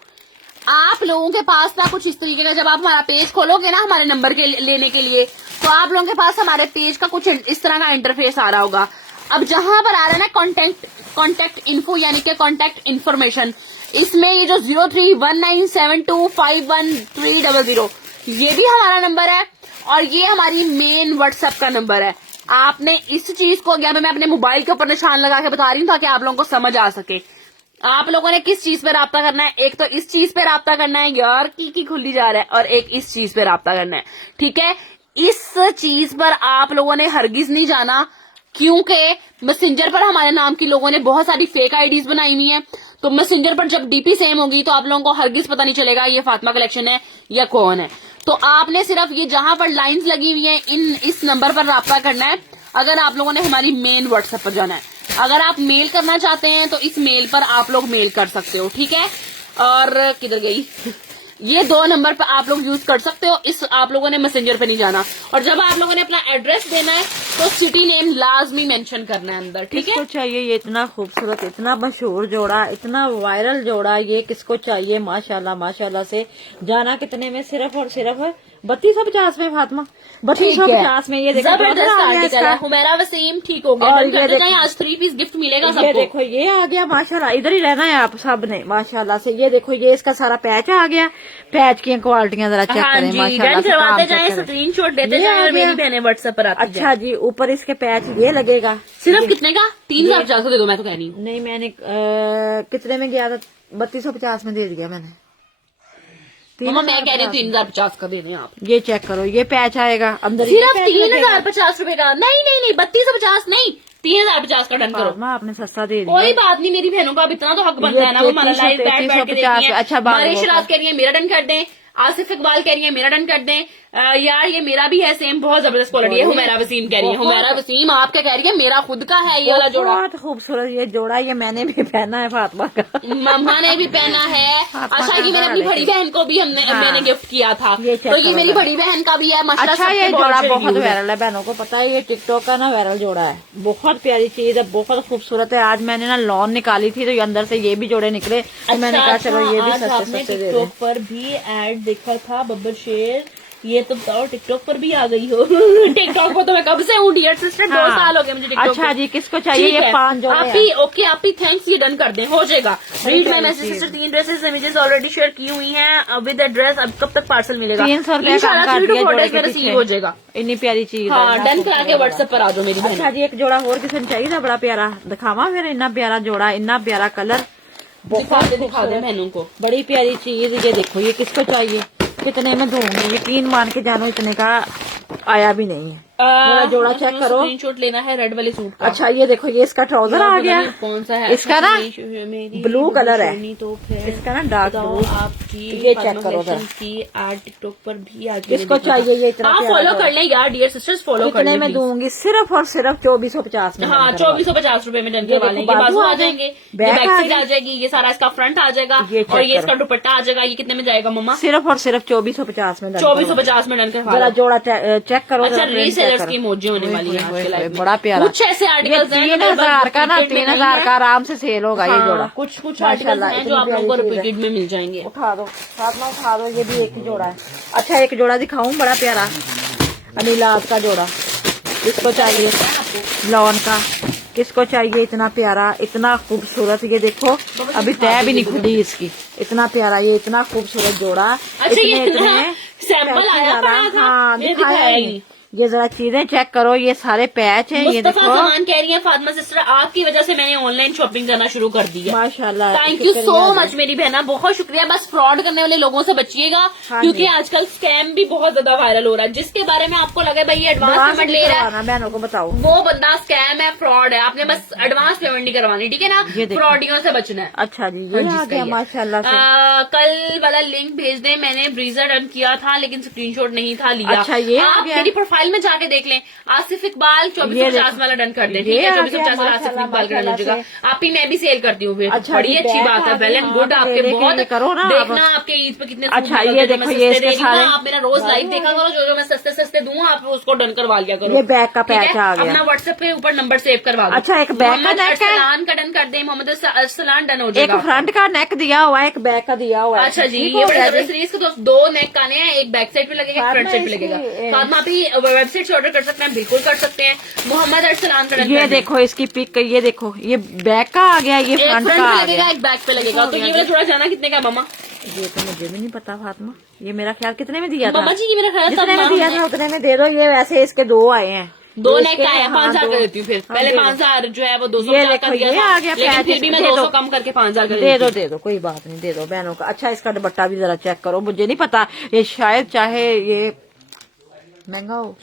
आप लोगों के पास ना कुछ इस तरीके का, जब आप हमारा पेज खोलोगे ना हमारे नंबर के लेने के लिए, तो आप लोगों के पास हमारे पेज का कुछ इस तरह का इंटरफेस आ रहा होगा। अब जहां पर आ रहा है ना कॉन्टेक्ट इन्फो, यानी कि कॉन्टेक्ट इन्फॉर्मेशन, इसमें ये जो 031972511300 ये भी हमारा नंबर है, और ये हमारी मेन व्हाट्सएप का नंबर है। आपने इस चीज को, या मैं अपने मोबाइल के ऊपर निशान लगा के बता रही हूँ ताकि आप लोगों को समझ आ सके। आप लोगों ने किस चीज पे राब्ता करना है? एक तो इस चीज पे राब्ता करना है, यार की खुली जा रहा है, और एक इस चीज पे राब्ता करना है। ठीक है, इस चीज पर आप लोगों ने हरगिज नहीं जाना, क्योंकि मैसेंजर पर हमारे नाम की लोगों ने बहुत सारी फेक आईडीज बनाई हुई हैं। तो मैसेंजर पर जब डीपी सेम होगी तो आप लोगों को हरगिज पता नहीं चलेगा ये फातिमा कलेक्शन है या कौन है। तो आपने सिर्फ ये जहां पर लाइंस लगी हुई हैं इस नंबर पर राब्ता करना है, अगर आप लोगों ने हमारी मेन व्हाट्सएप पर जाना है। अगर आप मेल करना चाहते हैं तो इस मेल पर आप लोग मेल कर सकते हो, ठीक है। और किधर गई ये 2 नंबर पर आप लोग यूज कर सकते हो। इस आप लोगों ने मैसेंजर पे नहीं जाना, और जब आप लोगों ने अपना एड्रेस देना है तो सिटी नेम लाजमी मेंशन करना है अंदर, ठीक है। किसको चाहिए ये इतना खूबसूरत, इतना मशहूर जोड़ा, इतना वायरल जोड़ा, ये किसको चाहिए? माशाल्लाह माशाल्लाह से। जाना कितने में? सिर्फ और सिर्फ 3250 में फातिमा, 3250 में। ये देखो जबरदस्त आर्टिकल है, हुमैरा वसीम ठीक हो गया। और डन ये करते देखो- जाएं, आज 3 पीस गिफ्ट मिलेगा ये सबको। देखो ये आ गया माशाल्लाह, इधर ही रहना है आप सब ने माशाल्लाह से। ये देखो ये इसका सारा पैच आ गया। पैच की क्वालिटियां जरा चेक हाँ करें जी, माशाल्लाह डन से। करवाते काम जाएं, check करें। स्क्रीनशॉट देते ये जाएं, आ और मेरी गया। बहनें व्हाट्सएप पर आती अच्छा जी, ऊपर इसके पैच ये लगेगा। सिर्फ कितने का? 3450 दे दो, मैं तो कह रही हूँ। नहीं मैंने कितने में गया था? 3250 में दे दिया मैंने। मम्मा मैं कह रही हूँ 3050 का दे दें आप। ये चेक करो, ये पैच आएगा अंदर ही। सिर्फ 3050 रुपए का? नहीं नहीं नहीं, 3250 नहीं, 3050 का डन करो। आपने सस्ता दे दिया। कोई बात नहीं मेरी बहनों का, अब इतना तो हक बनता ये है ना, वो हमारा लाइव बैठ बैठ के देखती 3350। हैं। अच्छा, बात मारिश वो राज कह रही है मेरा डन कर दें, आसिफ इकबाल कह रही है मेरा डन कर दें, यार ये मेरा भी है सेम, बहुत जबरदस्त क्वालिटी है। हुमैरा वसीम कह रही है, हुमैरा वसीम आप क्या कह रही है, मेरा खुद का है ये वाला जोड़ा। बहुत खूबसूरत ये जोड़ा, ये मैंने भी पहना है फातिमा का, मम्मा ने भी पहना है। अच्छा ये मैंने अपनी बड़ी बहन को भी मैंने गिफ्ट किया था, तो ये मेरी बड़ी बहन का भी है माशाल्लाह। अच्छा ये जोड़ा बहुत वायरल है, बहनों को पता है, ये टिकटॉक का ना वायरल जोड़ा है, बहुत प्यारी चीज है, बहुत खूबसूरत है। आज मैंने ना लॉन निकाली थी तो ये अंदर से ये भी जोड़े निकले, तो मैंने कहा चलो ये भी सस्ते सस्ते दे दें। पर भी एड देखा था बब्बर शेर, ये तो बताओ टिकटॉक पर भी आ गई हो। टिकटॉक पर तो मैं कब से हूँ डियर सिस्टर, 2 साल हो गए मुझे टिकटॉक। अच्छा जी किसको चाहिए ये 5 जोड़े? आप ही ओके, आप ही थैंक्स, ये डन कर दें, हो जाएगा। Read my message sister, 3 dresses images already share की हुई हैं विद एड्रेस। अब कब तक पार्सल मिलेगा? 300 रुपए मेरा रिसीव हो जाएगा। इतनी प्यारी चीज। हाँ डन करा के व्हाट्सएप पर आ जाओ मेरी बहन। अच्छा जी एक जोड़ा और किसी चाहिए था, बड़ा प्यारा दिखावा फिर, इतना प्यारा जोड़ा, इतना प्यारा कलर, दिखा दे बहनों को, बड़ी प्यारी चीज। ये देखो ये किसको चाहिए, कितने में दूंगी, यकीन मान के जानो इतने का आया भी नहीं है। मेरा जोड़ा चेक करो, स्क्रीनशॉट लेना है रेड वाले सूट का। अच्छा ये देखो ये इसका ट्राउजर आ गया, कौन सा है इसका ना ब्लू कलर है, तो इसका ना डार्क ब्लू। आपकी ये चेक करो जरा, की आज टिकटॉक पर भी आ गई। इसको चाहिए ये इतना आप फॉलो कर लें यार डियर सिस्टर्स, फॉलो कर कितने लें। में दूंगी? सिर्फ और सिर्फ 2450 में। हाँ 2450 रुपए में डन करवा लेंगे। बाजू आ जाएंगे, बैक साइड आ जाएगी, ये सारा इसका फ्रंट आ जाएगा और ये इसका दुपट्टा आ जाएगा। ये कितने में जाएगा मम्मा? सिर्फ और सिर्फ 2450 में। 2450 में डन करवा। जरा जोड़ा चेक करो। अच्छा रीसेलर्स की इमोजी होने वाली है आज के लाइव में। बड़ा प्यारा, कुछ ऐसे आर्टिकल्स हैं 3000 का ना, 3000 का आराम से सेल होगा ये जोड़ा। कुछ आर्टिकल्स हैं जो आप लोगों को रिपीटेड में मिल जाएंगे। उठा दो साथ में, उठा दो, ये भी एक ही जोड़ा है। अच्छा एक जोड़ा दिखाऊं बड़ा प्यारा, अनिलाज का जोड़ा, किसको चाहिए? लॉन का, किसको चाहिए? इतना प्यारा, इतना खूबसूरत, ये देखो अभी तय भी नहीं खुली इसकी, इतना प्यारा, ये इतना खूबसूरत जोड़ा। अच्छा ये सैंपल आया था, हाँ दिखाया ही। ये जरा चीजें चेक करो, ये सारे पैच हैं, ये देखो। सामान कह रही है फातिमा सिस्टर, आपकी वजह से मैंने ऑनलाइन शॉपिंग करना शुरू कर दी है। माशाल्लाह, थैंक यू सो मच मेरी बहना, बहुत शुक्रिया। बस फ्रॉड करने वाले लोगों से बचिएगा, क्योंकि आजकल स्कैम भी बहुत ज्यादा वायरल हो रहा है। जिसके बारे में आपको लगे भाई ये एडवांस पेमेंट ले रहा है, बहनों को बताओ वो बंदा स्कैम है, फ्रॉड है। आपने बस एडवांस पेमेंट नहीं करवानी, ठीक है ना? फ्रॉडियों से बचना है। अच्छा जी ये आ गया माशाल्लाह। कल वाला लिंक भेज दे, मैंने ब्रीजर डन किया था लेकिन स्क्रीनशॉट नहीं था लिया। अच्छा ये आप मेरी प्रोफाइल में जाके देख लें, आसिफ इकबाल 2450 वाला डन कर दे, ठीक है? 2450 वाला आसिफ इकबाल का डन हो जाएगा। आप ही मैं भी सेल करती हूँ फिर। अच्छा, बड़ी अच्छी बात है, वेल एंड गुड। आपके बहुत करो ना, देखना आपके ईद पे कितने अच्छा ये देखो ये इसके सारे, आप मेरा रोज लाइव देखा करो, जो मैं सस्ते सस्ते दूँ आप उसको डन करवा लिया करो। ये बैग का पैच आ गया, अपना व्हाट्सएप पे ऊपर नंबर सेव करवा दो। अच्छा एक बैग का नेक है, अरसलान का डन कर दे, मोहम्मद अरसलान डन हो जाएगा। एक फ्रंट का नेक दिया हुआ है, एक बैक का दिया हुआ है। अच्छा जी ये बड़े जबरदस्त सीरीज के 2 नेक काने हैं, एक बैक साइड पे लगेगा, एक फ्रंट साइड पे लगेगा। साथ में आप ही वेबसाइट से ऑर्डर कर सकते हैं, बिल्कुल कर सकते हैं। मोहम्मद अरसलान का ये देखो इसकी पिक, ये देखो ये बैक का आ गया, ये फ्रंट का आ गया, एक बैक पे लगेगा। तो ये वाला थोड़ा जाना कितने का मामा? ये तो मुझे भी नहीं पता फातिमा, ये मेरा ख्याल कितने में दिया था? मामा जी ये मेरा ख्याल जितने में दिया था उतने में दे दो। ये वैसे इसके 2 आए हैं, 2 नेक का है, 5000 का देती हूँ फिर। पहले 5000 जो है वो 250 का दिया था, लेकिन फिर भी मैं 200 कम करके 5000 का दे दो कोई बात नहीं, दे दो बहनों का। अच्छा इसका दुपट्टा भी जरा चेक करो, मुझे नहीं पता, ये शायद चाहे ये महंगा हो,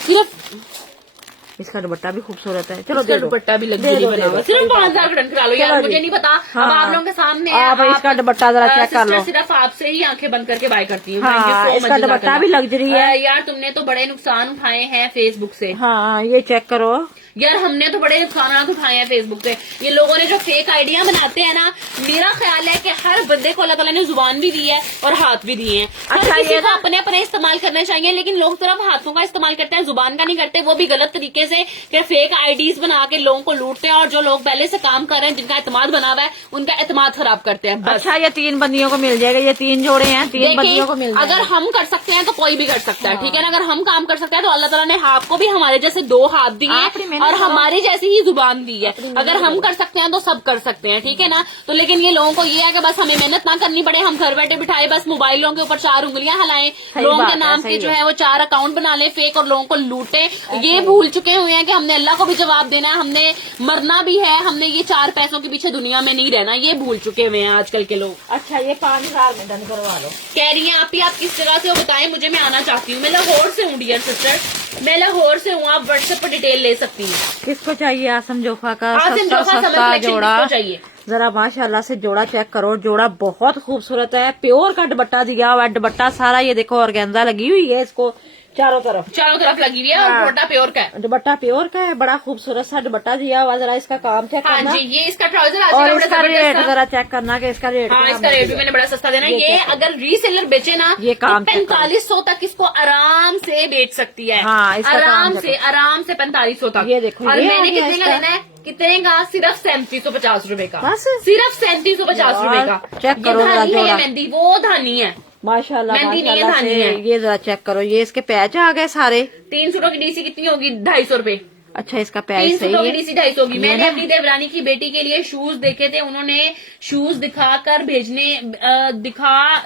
सिर्फ इसका दुपट्टा भी खूबसूरत है। चलो दुपट्टा भी लग्जरी बना हुआ, सिर्फ 5000 का डन करा लो यार, मुझे नहीं पता। अब आप लोगों के सामने आप इसका दुपट्टा जरा चेक कर लो। सिर्फ आपसे ही आंखें बंद करके बाय करती हूँ। इसका दुपट्टा भी लग्जरी है यार, तुमने तो बड़े नुकसान उठाए हैं फेसबुक से। हाँ ये चेक करो यार, हमने तो बड़े नुकसान उठाए हैं फेसबुक से। ये लोगों ने जो फेक आइडिया बनाते हैं ना, मेरा ख्याल है कि हर बंदे को अल्लाह ताला ने जुबान भी दी है और हाथ भी दिए हैं। अच्छा किसी को अपने अपने इस्तेमाल करने चाहिए, लेकिन लोग सिर्फ हाथों का इस्तेमाल करते हैं, जुबान का नहीं करते। वो भी गलत तरीके से कि फेक आईडीज बना के लोगों को लूटते हैं, और जो लोग पहले से काम कर रहे हैं, जिनका एतमाद बना हुआ है, उनका एतमाद खराब करते हैं। अच्छा ये 3 बंदियों को मिल जाएगा, ये 3 जोड़े हैं, 3 बंदियों को मिल जाएगा। अगर हम कर सकते हैं तो कोई भी कर सकता है, ठीक है ना? अगर हम काम कर सकते हैं तो अल्लाह ताला ने आपको भी हमारे जैसे 2 हाथ दिए हैं और हमारी जैसी ही जुबान दी है। अगर हम कर सकते हैं तो सब कर सकते हैं, ठीक है ना? तो लेकिन ये लोगों को ये है कि बस हमें मेहनत ना करनी पड़े, हम घर बैठे बिठाए बस मोबाइलों के ऊपर 4 उंगलियां हलाएं, लोगों के नाम के जो है वो 4 अकाउंट बना ले फेक, और लोगों को लूटे। ये भूल चुके हुए हैं कि हमने अल्लाह को भी जवाब देना है, हमने मरना भी है, हमने ये 4 पैसों के पीछे दुनिया में नहीं रहना, ये भूल चुके हुए हैं आजकल के लोग। अच्छा ये 5000 में डन करवा लो। कह रही हैं आप ही, आप किस जगह से हो बताएं मुझे, मैं आना चाहती हूँ। मैं लाहौर से हूँ डियर सिस्टर, मैं लाहौर से हूँ। आप व्हाट्सएप पर डिटेल ले सकती हैं। किसको चाहिए आसम जोफा का आसिम जोफा सस्ता समर जोड़ा? चाहिए जरा माशाल्लाह से जोड़ा चेक करो, जोड़ा बहुत खूबसूरत है, प्योर का दुपट्टा दिया हुआ है, दुपट्टा सारा ये देखो ऑर्गेन्जा लगी हुई है इसको चारों तरफ लगी हुई है और दुपट्टा प्योर का है। दुपट्टा प्योर का है, बड़ा खूबसूरत सा दुपट्टा दिया हुआ। जरा इसका काम चेक हाँ करना जी, ये इसका ट्राउजर आ और जाएगा इसका बड़ा रेट जबरदस्त सा। जरा चेक करना कि इसका रेट हाँ, इसका रेट भी मैंने बड़ा सस्ता देना। ये अगर रीसेलर बेचे ना ये काम तो 4500 तक इसको आराम से बेच सकती है। हाँ, इसका काम आराम से 4500 तक। ये देखो, और ये मैंने आ गया कितने का इसका। लेना है? कितने का? सिर्फ 3750 रुपए का, बस? सिर्फ 3750 रुपए का। चेक करो ये जरा धानी है, जोड़ा। ये मेहंदी वो धानी है। माशाल्लाह मेहंदी नहीं है, माशाल्लाह धानी से है। ये जरा चेक करो, ये इसके पैच आ गए सारे। 3 सूटों की डीसी कितनी होगी? 250 रुपए। अच्छा, इसका पैच 3 सही सूटों की है। डीसी 250 होगी। ये मैंने ना? अपनी देवरानी की बेटी के लिए शूज देखे थे, उन्होंने शूज दिखाकर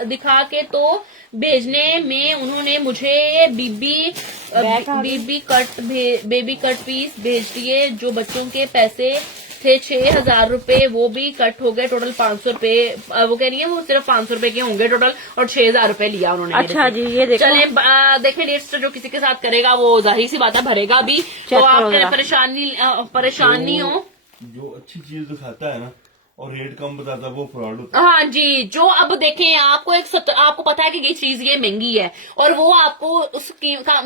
दिखा के तो भेजने में उन्होंने मुझे बेबी कट पीस भेज दिए, जो बच्चों के पैसे थे 6000 रुपए, वो भी कट हो गए। टोटल 500 रुपए, वो कह रही है वो सिर्फ 500 रुपए के होंगे टोटल, और 6000 रुपए लिया उन्होंने। अच्छा जी, ये देखो। चले देखें, रेट जो किसी के साथ करेगा वो जाहिर सी बात है भरेगा भी। तो आपने परेशानी हो, जो अच्छी चीज दिखाता है ना और रेट कम बताता है वो फ्रॉड होता हाँ जी, जो अब देखें आपको आपको पता है कि ये चीज ये महंगी है, और वो आपको उस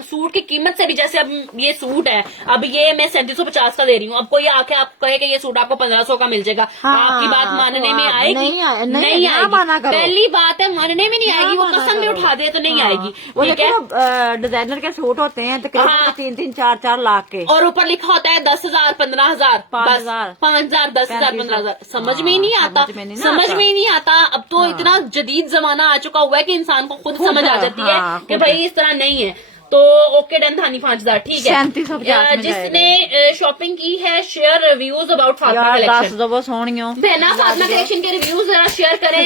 सूट की कीमत से भी, जैसे अब ये सूट है, अब ये मैं 3750 का दे रही हूँ, अब कोई आके आपको कहे कि ये सूट आपको 1500 का मिल जाएगा। हाँ, आपकी बात मानने तो में आएगी? नहीं आएगी। माना करो। पहली बात है, मानने में नहीं आएगी, वो माना कसम भी करो। उठा दे तो नहीं आएगी। वो ठीक है, देखो डिजाइनर के सूट होते हैं तकरीबन हाँ। 3-3, 4-4 लाख के, और ऊपर लिखा होता है 10,000, 15,000, 5,000, 5,000, 10,000, 15,000। समझ में ही नहीं आता, समझ में ही नहीं आता। अब तो इतना जदीद जमाना आ चुका हुआ है कि इंसान को खुद समझ आ जाती है कि भाई इस तरह नहीं है। तो ओके डन, धानी 5000 ठीक है। 3750 में जिसने शॉपिंग की है, share reviews about Fatima collection. दबो सोनियो बहना फातिमा कलेक्शन के रिव्यूज जरा शेयर करें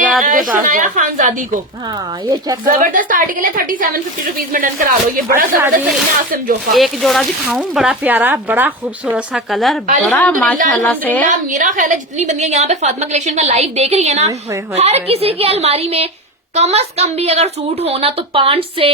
शनाया खानजादी को। हाँ, ये चेक करो। जबरदस्त आर्टिकल है, 3750 रुपीज में डन करा लो। ये बड़ा जबरदस्त है, आसिम जोफा। एक जोड़ा दिखाऊं, बड़ा प्यारा, बड़ा खूबसूरत सा कलर, बड़ा माशाल्लाह से। मेरा ख्याल है जितनी बंदियां यहाँ पे फातिमा कलेक्शन का लाइव देख रही है ना, हर किसी की अलमारी में कम से कम भी अगर सूट होना तो 5 से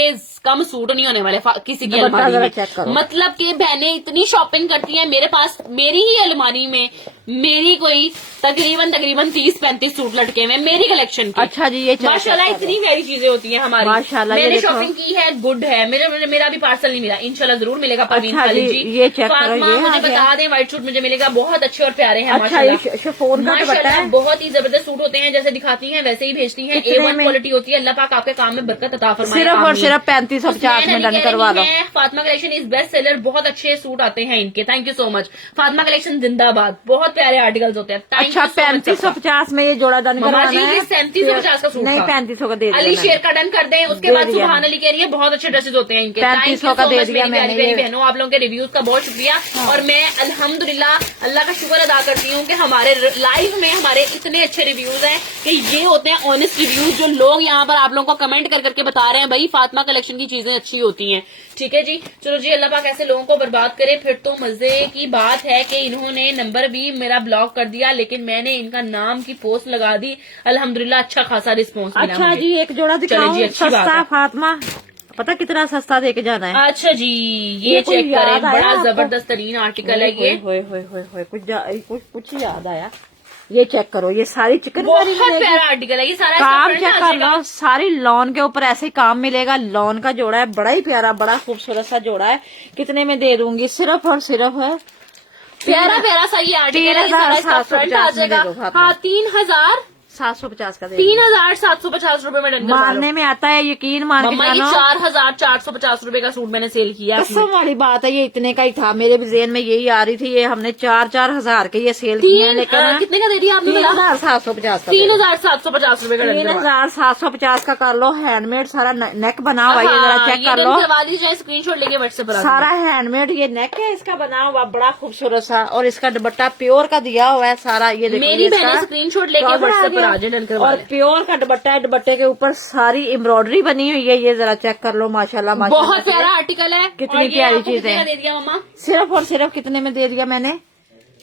कम सूट नहीं होने वाले किसी की अलमारी में। मतलब कि बहनें इतनी शॉपिंग करती हैं। मेरे पास मेरी ही अलमारी में मेरी कोई तकरीबन 30-35 सूट लटके हुए मेरी कलेक्शन के। अच्छा जी, ये माशाल्लाह इतनी प्यारी चीजें होती हैं हमारी। माशाल्लाह, मैंने शॉपिंग की है, गुड है। मेरा भी पार्सल नहीं मिला, इंशाल्लाह जरूर मिलेगा। परवीन खालिद जी, ये चेक करो, फातिमा ये मुझे बता दें, व्हाइट सूट मुझे मिलेगा, बहुत अच्छे और प्यारे हैं। अच्छा, ये शिफॉन का दुपट्टा है, बहुत ही जबरदस्त सूट होते हैं, जैसे दिखाती हैं वैसे ही भेजती हैं। A1 क्वालिटी होती है। अल्लाह पाक आपके काम में बरकत अता फरमाए। सिर्फ और सिर्फ 3550 में डन करवा लो। Fatima collection is best seller, बहुत अच्छे सूट आते हैं इनके। Thank you so much. Fatima collection जिंदाबाद, बहुत प्यारे आर्टिकल्स होते हैं। अच्छा, 3550 में ये जोड़ा डन करवाना है। 3750 का सूट नहीं, 3500 का दे दिया अली शेर का डन कर दें। उसके बाद सुभान अली कह रही है बहुत अच्छे ड्रेसेस होते हैं इनके। 3500 का दे दिया मैंने। मेरी बहनों, आप लोगों के रिव्यूज का बहुत शुक्रिया। और मैं अल्हम्दुलिल्लाह अल्लाह का शुक्र अदा करती हूँ कि हमारे लाइव में हमारे इतने अच्छे रिव्यूज हैं कि ये होते हैं ऑनेस्ट रिव्यूज, जो लोग यहाँ पर आप लोगों को कमेंट कर करके बता रहे हैं भाई फातिमा कलेक्शन की चीजें अच्छी होती हैं। ठीक है जी, चलो जी, अल्लाह पाक ऐसे लोगों को बर्बाद करे। फिर तो मजे की बात है कि इन्होंने नंबर भी मेरा ब्लॉक कर दिया, लेकिन मैंने इनका नाम की पोस्ट लगा दी। अल्हम्दुलिल्लाह अच्छा खासा रिस्पॉन्स मिला। अच्छा जी, एक जोड़ा दिखाऊं, जी, अच्छी बात सस्ता है। फातिमा, पता कितना सस्ता देके जाना है। अच्छा जी, ये कोई चेक याद करें, आया बड़ा आपको? जबरदस्त तरीन आर्टिकल है ये। कुछ याद आया। ये चेक करो, ये सारी चिकन बहुत प्यारा आर्टिकल है ये। सारा काम इसका चेक front आ कर जाएगा। लो, सारी लॉन के ऊपर ऐसे ही काम मिलेगा। लॉन का जोड़ा है, बड़ा ही प्यारा, बड़ा खूबसूरत सा जोड़ा है। कितने में दे दूंगी? सिर्फ और सिर्फ है प्यारा प्यारा सा ये आर्टिकल है। सारा इसका फ्रंट आ जाएगा। हाँ, 3750 का 3,750 रुपए में डन करवा लो। मारने में आता है, यकीन मान के मम्मा ये जानो। 4,450 रुपए का सूट मैंने सेल किया। कसम वाली बात है, ये इतने का ही था। मेरे भी ज़हन में यही आ रही थी। ये हमने 4,000 के ये सेल किए हैं, लेकिन कितने का दे दिया आपने? 3,750 का। 3,750 रुपए का डन करवा लो। 3,750 का कर लो। हैंडमेड सारा नेक बना हुआ, ये जरा चेक कर लो। करवा दीजिए, स्क्रीनशॉट लेके व्हाट्सएप पर। सारा हैंडमेड ये नेक है इसका बना हुआ, बड़ा खूबसूरत सा। और इसका दुपट्टा प्योर का दिया हुआ है सारा। ये देखो, मेरी बहन स्क्रीनशॉट लेके व्हाट्सएप पर आ जाए, डन करवा और लें। प्योर का दुपट्टा है। दुपट्टे के ऊपर सारी एम्ब्रॉयडरी बनी हुई है। ये जरा चेक कर लो, माशाल्लाह माशाल्लाह। बहुत प्यारा आर्टिकल है। कितनी और ये प्यारी आपको चीज कितने है। का दे दिया मम्मा? सिर्फ और सिर्फ कितने में दे दिया मैंने?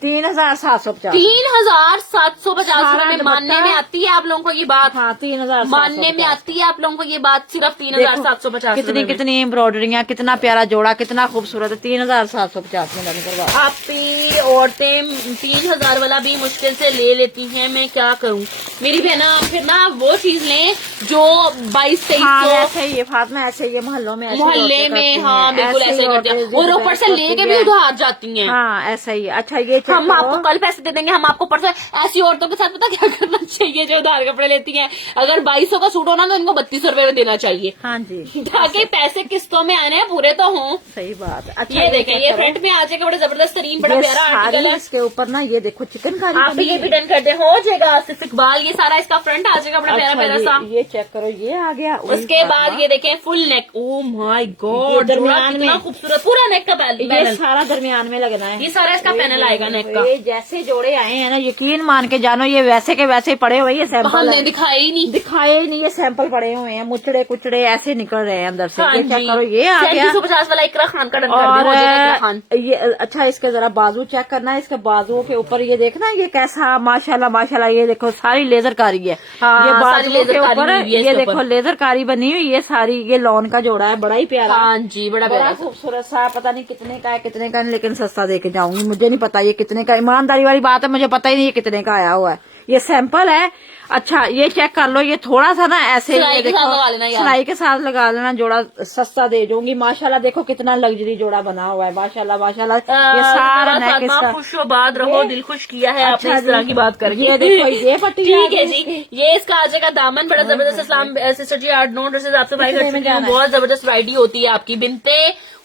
3,750। 3,750 सारा में मानने दुपट्टा। में आती है आप लोगों को ये बात? हाँ 3,750 मानने में आती है आप लोगों को ये बात? सिर्फ 3,750 कितनी कितनी एम्ब्रॉयडरियाँ, कितना प्यारा जोड़ा, कितना खूबसूरत है। 3,750 में मैंने करवा। आप भी औरतें 3,000 वाला भी मुश्किल से ले लेती हैं, मैं क्या करूं? मेरी बहना आप फिर ना वो चीज लें जो 22-23 हाँ सौ ऐसे ही है फातिमा, ऐसे ही है मोहल्लों में, ऐसे ही मोहल्ले औरतें में। करती हाँ हैं, बिल्कुल ऐसे ही करते हैं, औरतें और ऊपर से लेके भी उधार जाती हैं। हाँ ऐसा ही है। अच्छा ये check हम करो। आपको कल पैसे दे देंगे, हम आपको परसों। ऐसी औरतों के साथ पता क्या करना चाहिए जो उधार कपड़े लेती हैं? अगर 2200 का सूट होना तो इनको 3200 रुपए में देना चाहिए, हाँ जी ताकि पैसे किस्तों में आने हैं, पूरे तो हों। सही बात। अच्छा ये देखें, check ये करो। फ्रंट में आ जाएगा, बड़ा जबरदस्त तरीन, बड़ा ये प्यारा आर्टिकल साड़ी है। इसके ऊपर ना ये देखो चिकनकारी आप बनी ये है। भी डन कर दे, हो जाएगा सिर्फ इकबाल। ये सारा इसका फ्रंट आ जाएगा, बड़ा प्यारा अच्छा, प्यारा सा। ये चेक करो, ये आ गया। उसके बाद ये देखें full neck. Oh my God, दरमियान कितना में। खूबसूरत पूरा नेक का ये पैनल। सारा दरमियान में लगना है। ये सारा इसका पैनल आएगा नेक का। ये जैसे जोड़े आए हैं ना, यकीन मान के जानो ये वैसे के वैसे ही पड़े हुए। ये सैंपल हमने है, दिखाया ही नहीं। दिखाए ही नहीं, ये सैंपल पड़े हुए हैं, मुचड़े कुचड़े ऐसे निकल रहे हैं अंदर से। हाँ ये जी, चेक करो, ये आ गया। 3750 वाला इकरा खान का डन कर दे, और हो जाएगा इकरा खान। ये अच्छा, इसके जरा बाजू चेक करना है। इसके बाजुओं के ऊपर ये देखना, ये कैसा माशाल्लाह माशाल्लाह। ये देखो सारी लेजर कारी है। हाँ, ये सारी बाजुओं लेजर के कारी ऊपर हुई है ये इसके देखो ऊपर। लेजर कारी बनी हुई। ये सारी ये लॉन का जोड़ा है, बड़ा ही प्यारा। हाँ जी, बड़ा बड़ा प्यारा। खूबसूरत सा। पता नहीं कितने का है कितने का नहीं, लेकिन सस्ता दे के जाऊंगी। मुझे नहीं पता ये कितने का, ईमानदारी वाली बात है, मुझे पता ही नहीं ये कितने का आया हुआ है। ये सैंपल है। अच्छा ये चेक कर लो, ये थोड़ा सा ना ऐसे सिलाई ये के देखो साथ लगा लेना यार। सिलाई के साथ लगा लेना, जोड़ा सस्ता दे दूंगी। माशाल्लाह देखो कितना लग्जरी जोड़ा बना हुआ है, माशाल्लाह माशाल्लाह। ये सारा नेक इसका। खुशोबाद रहो, दिल खुश किया है आपने अच्छा इस तरह जी। की बात करके। ये देखो ये पट्टी आ ठीक है गई जी, इसकी। ये इसका आ जाएगा दामन, बड़ा जबरदस्त। इस्लाम सिस्टर जी 8-9 ड्रेसेस आपसे बाय कर कितने में चुकी हूँ। जाना है? बहुत जबरदस्त वैरायटी होती है आपकी। Binte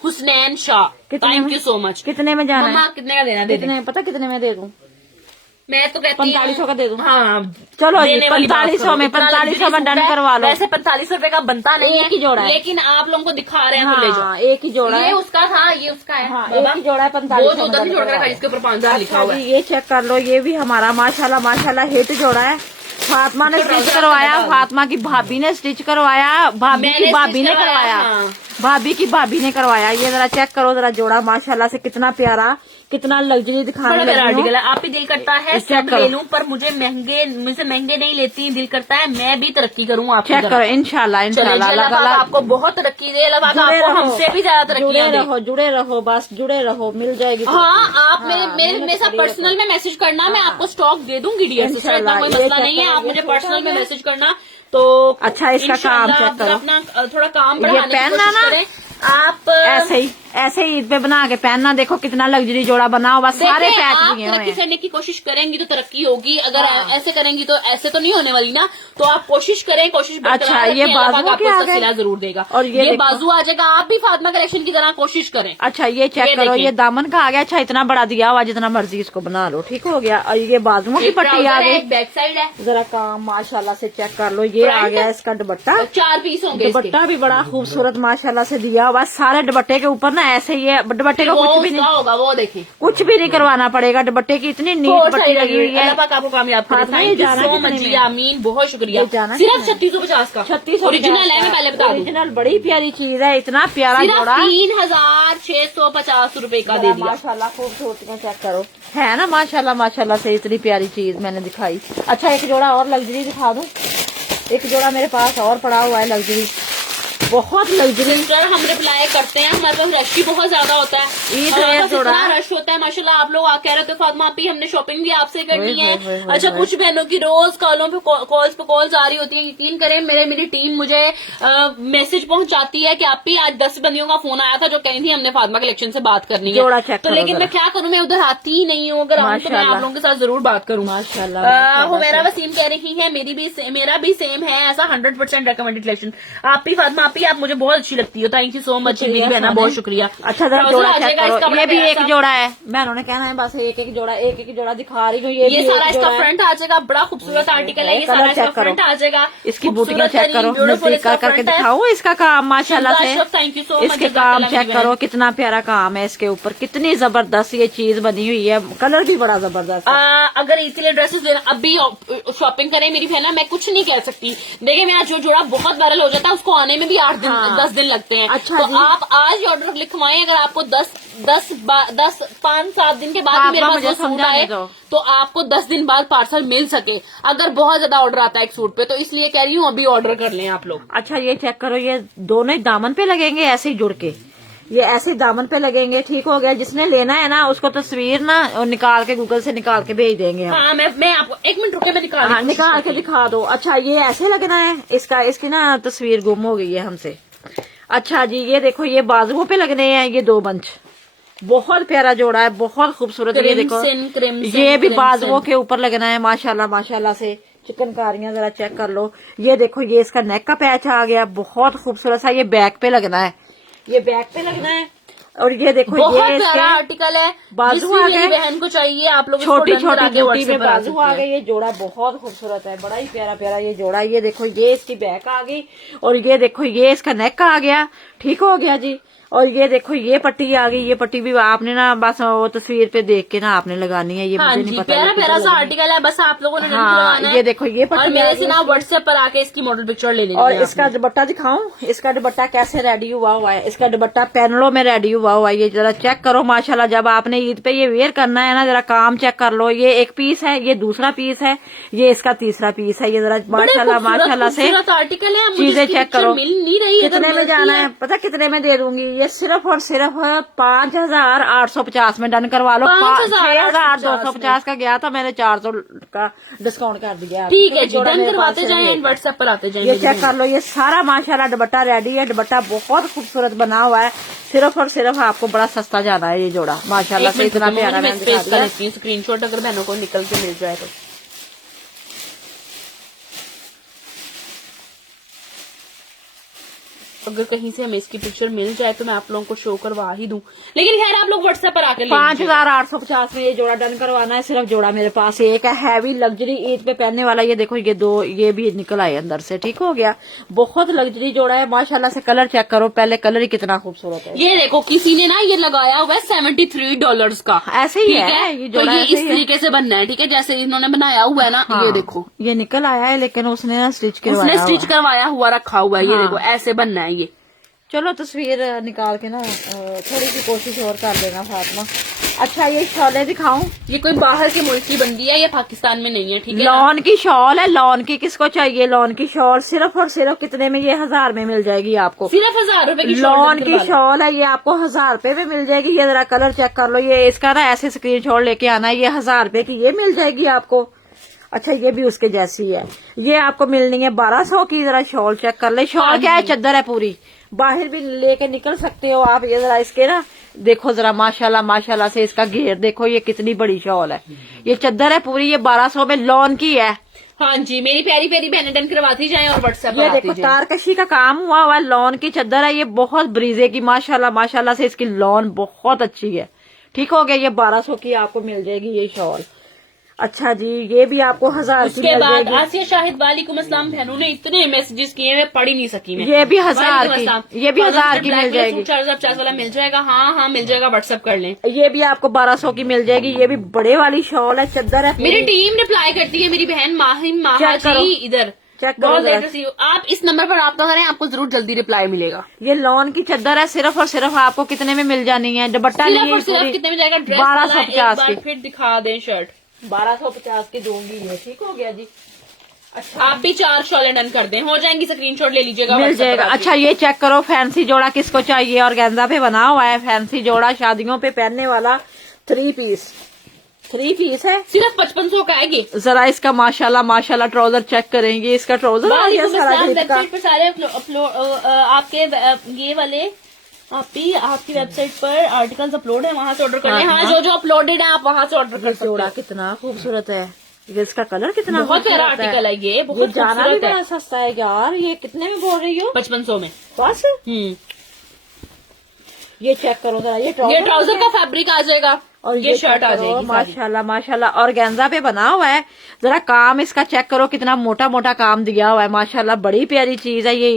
Husnain Shah, thank you so much. कितने में जाना मम्मा है? आप कितने का देना? दे दें। कितने पता कितने में दे दूं? मैं तो कहती हूँ 4500 का दे दूं? हाँ चलो जी, देने वाली बात 4500 में, करो। इतना 4500 में luxury डन सूट है। करवा लो। वैसे 4500 रुपए का बनता नहीं एक ही जोड़ा है। लेकिन आप लोगों को दिखा रहे हैं तो ले जाओ। हाँ एक ही जोड़ा ये है। उसका था, ये उसका है। हाँ बाबा, एक ही जोड़ा है। वो 4500 जो उधर भी जोड़ कर रखा है, इसके ऊपर 5000 लिखा अच्छा हुआ जी, है। ये चेक कर लो, ये भी हमारा माशाल्लाह माशाल्लाह हिट जोड़ा है। फातिमा ने स्टिच करवाया, फातिमा की भाभी ने स्टिच करवाया, भाभी मैंने की भाभी stitch ने करवाया, करवाया, हाँ। भाभी की भाभी ने करवाया। ये जरा चेक करो जरा जोड़ा, माशाल्लाह से कितना प्यारा, कितना लग्जरी दिखाने बड़ा प्यारा लगी हूँ। आर्टिकल है। आप ही दिल करता है चेक सब करो। ले लूं, पर मुझे महंगे नहीं लेती। दिल करता है मैं भी तरक्की करूं आपकी चेक तरह। करो, इंशाल्लाह चले जी, इंशाल्लाह। अल्लाह अल्लाह पाक ताला आपको बहुत तरक्की दे, अल्लाह पाक जुड़े आपको रहो, हमसे भी ज्यादा जुड़े तरक्की दे। रहो, जुड़े रहो, बस जुड़े रहो, मिल जाएगी। हाँ आप हाँ, मेरे साथ पर्सनल में मैसेज करना, मैं आपको स्टॉक दे दूंगी डियर सिस्टर, इतना कोई इंशाल्लाह, ये मसला नहीं है। चेक आप करो, मुझे ये पर्सनल में छोटा मैसेज करना तो अच्छा, इसका काम इंशाल्लाह चेक आप करो। अपना थोड़ा काम ये बढ़ाने की पहनना कोशिश ना, करें आप। ऐसे ही ईद पे बना के पहनना। देखो कितना लग्जरी जोड़ा बना हुआ, सारे देखिए, पैच आप दिए हुए तरक्की हैं। करने की कोशिश करेंगी तो तरक्की होगी। अगर हाँ। ऐसे करेंगी तो ऐसे तो नहीं होने वाली ना। तो आप कोशिश करें, कोशिश बरकरार अच्छा, ये रखें, अल्लाह बाजुओं पाक के आपको आ इसका गए? सिला जरूर देगा। और ये देखो। बाजू आ जाएगा। आप भी फातिमा कलेक्शन की तरह कोशिश करें। अच्छा ये चेक ये करो, देखिए। ये दामन का आ गया। अच्छा इतना बड़ा दिया हुआ, जितना मर्जी इसको बना लो, ठीक हो गया। और ये बाजुओं की एक पट्टी आ ट्राउजर है, गई। एक बैक साइड है, जरा काम माशाल्लाह से चेक कर लो। ये आ फ्रंट गया इसका दुपट्टा। 4 पीस होंगे इसके। दुपट्टा भी बड़ा खूबसूरत माशाल्लाह से दिया हुआ। सारे दुपट्टे के ऊपर ना ऐसे ही है, दुपट्टे को वो कुछ भी उसका नहीं, होगा, वो देखें। कुछ भी नहीं करवाना पड़ेगा। दुपट्टे की इतनी नीट बहुत पट्टी सही लगी हुई है। अल्लाह पाक आपको कामयाब करे। फातिमा, ये थैंक यू जाना सो कितने मच में? जी, आमीन, बहुत शुक्रिया। ये जाना सिर्फ कितने में? 3650 का 3650 ओरिजिनल है, मैं पहले बता दूं। ओरिजिनल बड़ी प्यारी चीज है, इतना प्यारा सिर्फ जोड़ा। 3650 रुपए का दे दिया। माशाल्लाह खूबसूरतियाँ चेक करो, है ना माशाल्लाह माशाल्लाह से इतनी प्यारी चीज मैंने दिखाई। अच्छा एक जोड़ा और लग्जरी दिखा दूं। एक जोड़ा मेरे पास और पड़ा हुआ है लग्जरी, बहुत लग्जरी। सिस्टर हम रिप्लाई करते हैं, हमारे पास रश भी बहुत ज्यादा होता है। ईद हमारे है पास थोड़ा। इतना रश होता है माशाल्लाह। आप लोग कह रहे थे फातिमा आपी हमने शॉपिंग भी आपसे करनी ओए, है। ओए, ओए, अच्छा ओए। कुछ बहनों की रोज कॉल्स पे कॉल्स आ रही होती है। यकीन करें मेरी टीम मुझे मैसेज पहुंचाती है कि आपी आज 10 बंदियों का फोन आया था जो कहीं थी हमने फातिमा कलेक्शन से बात करनी जोड़ा है। चेक तो करो लेकिन जरा। मैं क्या करूं, मैं उधर आती ही नहीं हूँ। अगर आऊँ तो मैं माशाल्लाह। आप लोगों के साथ जरूर बात करूँ। माशाल्लाह हुमैरा वसीम कह रही है मेरा भी सेम है ऐसा 100% रेकमेंडेड कलेक्शन। आप भी फातिमा आपी आप मुझे बहुत अच्छी लगती हो। थैंक यू सो मच मेरी बहना, बहुत शुक्रिया। अच्छा जरा ट्राउजर जोड़ा आ चेक जाएगा करो। इसका बड़ा ये भी प्यारा एक सा। जोड़ा है, बहनों ने कहना है बस एक जोड़ा दिखा रही हूँ। ये भी सारा एक इसका जोड़ा है। फ्रंट आ जाएगा, बड़ा खूबसूरत आर्टिकल है। ये कलर सारा इसका चेक करो। फ्रंट आ जाएगा। इसकी बूटियां चेक करो, नजदीक करके दिखाओ इसका काम माशाल्लाह से। Thank you so much. इसके काम चेक करो, कितना प्यारा काम है इसके ऊपर, कितनी जबरदस्त ये चीज बनी हुई है। कलर भी बड़ा जबरदस्त है। अगर इसीलिए ड्रेसेस लेना अभी शॉपिंग करें मेरी बहना, मैं कुछ नहीं कह सकती। देखिए मैं आज जो जोड़ा बहुत वायरल हो जाता है उसको आने में भी 8 दिन हाँ। 10 दिन लगते हैं। अच्छा तो जी। आप आज ऑर्डर लिखवाएं, अगर आपको 5-7 दिन के बाद हाँ, मेरे पास मुझे वो सूट समझाने आए दो। तो आपको 10 दिन बाद पार्सल मिल सके, अगर बहुत ज्यादा ऑर्डर आता है एक सूट पे, तो इसलिए कह रही हूँ अभी ऑर्डर कर लें आप लोग। अच्छा ये चेक करो, ये दोनों ही दामन पे लगेंगे ऐसे ही जुड़ के, ये ऐसे ही दामन पे लगेंगे। ठीक हो गया, जिसने लेना है ना उसको तस्वीर ना और निकाल के गूगल से निकाल के भेज देंगे हम। हाँ, मैं आपको 1 मिनट रुके, मैं निकाल हाँ, निकाल के दिखा दो। अच्छा ये ऐसे लगना है, इसकी ना तस्वीर गुम हो गई है हमसे। अच्छा जी ये देखो, ये बाजुओं पे लगने हैं ये 2 बंच, बहुत प्यारा जोड़ा है, बहुत खूबसूरत। ये देखो क्रिम्सन, ये भी बाजुओं के ऊपर लगना है, माशाल्लाह माशाल्लाह से। चिकनकारियां जरा चेक कर लो। ये देखो ये इसका नेक का पैच आ गया, बहुत खूबसूरत सा। ये बैक पे लगना है, ये बैक पे लगना है। और ये देखो बहुत ये प्यारा इसके आर्टिकल है, बाजू जिसकी आ मेरी गए, बहन को चाहिए आप लोग छोटी इसको डन करा छोटी के बूटी में WhatsApp पर आ बाजू आ सकते गई। हैं। ये जोड़ा बहुत खूबसूरत है, बड़ा ही प्यारा प्यारा ये जोड़ा। ये देखो ये इसकी बैक आ गई, और ये देखो ये इसका नेक आ गया। ठीक हो गया जी। और ये देखो ये पट्टी आ गई, ये पट्टी भी आपने ना बस वो तस्वीर पे देख के ना आपने लगानी है। ये हाँ मुझे जी, नहीं पता प्यारा ये प्यारा किधर सा लगनी है। आर्टिकल है, बस आप लोगों ने डन हाँ, करवाना है। ये देखो ये पट्टी और मेरे आ से गई ना इसकी। WhatsApp पर आके इसकी मॉडल पिक्चर ले लेनी और है इसका आपने। दुपट्टा दिखाऊं, इसका दुपट्टा कैसे रेडी हुआ हुआ है। इसका दुपट्टा पैनलों में रेडी हुआ हुआ है, ये जरा चेक करो माशाल्लाह। जब आपने ईद पे ये वेयर करना है ना, जरा काम चेक कर लो। ये एक पीस है, ये दूसरा पीस है, ये इसका तीसरा पीस है। ये जरा माशाल्लाह माशाल्लाह से आर्टिकल है, मुझे चीजें इसकी चेक पिक्चर करो। मिल नहीं रही है, कितने अगर में जाना मिलती है पता, कितने में दे दूंगी। ये सिर्फ और सिर्फ 5,850 में डन करवा लो। 6,250 का गया था, मैंने 400 का डिस्काउंट कर दिया। ठीक है जी, जोड़ा डन मेरे करवाते पास जाएं है। एंड WhatsApp पर आते जाएं। ये चेक कर लो, ये सारा माशाल्लाह दुपट्टा रेडी है। दुपट्टा बहुत खूबसूरत बना हुआ है। सिर्फ और सिर्फ आपको बड़ा सस्ता जाना है ये जोड़ा, माशाल्लाह से इतना प्यारा मैंने दिखा दिया। स्क्रीनशॉट अगर बहनों को निकल के मिल जाए तो। अगर कहीं से हमें इसकी पिक्चर मिल जाए तो मैं आप लोगों को शो करवा ही दूं, लेकिन खैर आप लोग WhatsApp पर आकर ले लीजिएगा। 5,850 में ये जोड़ा डन करवाना है। सिर्फ जोड़ा मेरे पास एक है, हैवी लग्जरी ईद पे पहनने वाला। ये देखो ये 2 ये भी निकल आए अंदर से। ठीक हो गया, बहुत लग्जरी जोड़ा है माशाल्लाह से। कलर चेक करो पहले, कलर ही कितना खूबसूरत है। ये देखो किसी ने ना ये लगाया हुआ है $73 का, ऐसे ही ठीक है ये तो जोड़ा, ये ऐसे इस ही है। तरीके से बनना है, ठीक है, जैसे इन्होंने बनाया हुआ है ना। हाँ, ये देखो ये निकल आया है, लेकिन उसने ना स्टिच उसने करवाया स्टिच करवाया हुआ रखा हुआ है। ये हाँ। देखो ऐसे बनना है ये। चलो तस्वीर निकाल के ना थोड़ी सी कोशिश और कर देना फातिमा। अच्छा ये शॉलें दिखाऊं। ये कोई बाहर के मुल्क की बंदी है, ये पाकिस्तान में नहीं है, ठीक है ना? लॉन की शॉल है, लॉन की किसको चाहिए। लॉन की शॉल सिर्फ और सिर्फ कितने में, ये 1000 में मिल जाएगी आपको। सिर्फ 1000 रुपए की लॉन की शॉल है, ये आपको 1000 रुपए में मिल जाएगी। ये जरा कलर चेक कर लो, ये इसका ना ऐसे स्क्रीनशॉट लेके आना है। ये 1000 रुपए की ये मिल जाएगी आपको। अच्छा ये भी उसके जैसी है, ये आपको मिलनी है 1200 की। जरा शॉल चेक कर ले। शॉल क्या है, चद्दर है पूरी, बाहर भी लेके निकल सकते हो आप। ये जरा इसके ना देखो जरा माशाल्लाह माशाल्लाह से इसका घेर देखो, ये कितनी बड़ी शॉल है। ये चद्दर है पूरी, ये 1200 में लॉन की है। हाँ जी, मेरी प्यारी प्यारी बहनें डन करवाती जाएं और WhatsApp पर ये आती देखो जाएं। तारकशी का काम हुआ हुआ है, लॉन की चद्दर है। ये बहुत ब्रीजे की माशाल्लाह माशाल्लाह से इसकी लॉन बहुत अच्छी है। ठीक हो गया, ये 1200 की आपको मिल जाएगी ये शॉल। अच्छा जी ये भी आपको 1000 की उसके मिल बाद जाएगी। आसिया शाहिद वालेकुम अस्सलाम बहनों ने इतने मैसेजेस किए मैं पढ़ ही नहीं सकी मैं। ये भी 1000 वालेकुम की, अस्सलाम। ये भी 1000 की ब्लैक मिल कलर जाएगी। सूट 4050 वाला मिल जाएगा। हाँ हाँ मिल जाएगा, WhatsApp कर लें। ये भी आपको 1200 की मिल जाएगी। ये भी बड़े वाली शॉल है, चद्दर है मेरी पूरी। टीम रिप्लाई करती है, मेरी बहन माहिम माहा चेक करो, जी इधर चेक करो बहुत जरा। लेटर सी। आप इस नंबर पर आप करें, आपको जरूर जल्दी रिप्लाई मिलेगा। ये लॉन की चद्दर है, सिर्फ और सिर्फ आपको कितने में मिल जानी है। दुपट्टा सिर्फ नहीं और है सिर्फ पूरी। कितने में जाएगा ड्रेस? 1250 की, फिर दिखा दें शर्ट। 1250 की दूंगी ये। ठीक हो गया जी। अच्छा आप भी 4 शॉलें डन कर दें, हो जाएंगी। स्क्रीनशॉट ले लीजिएगा, मिल WhatsApp पर जाएगा। आके। अच्छा ये चेक करो, फैंसी जोड़ा किसको चाहिए। और गेंदा पे बना हुआ है फैंसी जोड़ा, शादियों पे पहनने वाला 3 पीस है। सिर्फ 5500 का है ये। जरा इसका माशाल्लाह माशाल्लाह ट्राउजर चेक करेंगे। इसका ट्राउजर आ गया सारा जीप का। वेबसाइट पर सारे अपलोड आपके ये वाले आपकी वेबसाइट पर आर्टिकल्स अपलोड है, वहां से ऑर्डर कर लें। हाँ, हाँ, जो अपलोडेड है आप वहां से ऑर्डर कर ये सकते जोड़ा हो। कितना खूबसूरत है, ये इसका कलर कितना बहुत प्यारा खूबसूरत आर्टिकल है ये, बहुत जाना भी खूबसूरत है। बड़ा सस्ता है यार। ये कितने में बोल रही हो? 5500 में। बस ये चेक करो जरा, ये ट्राउजर का फैब्रिक आ जाएगा और ये शर्ट आ जाएगी सारी। माशाल्लाह माशाल्लाह। और गेंजा पे बना हुआ है। जरा काम इसका चेक करो, कितना मोटा मोटा काम दिया हुआ है माशाल्लाह। बड़ी प्यारी चीज है ये,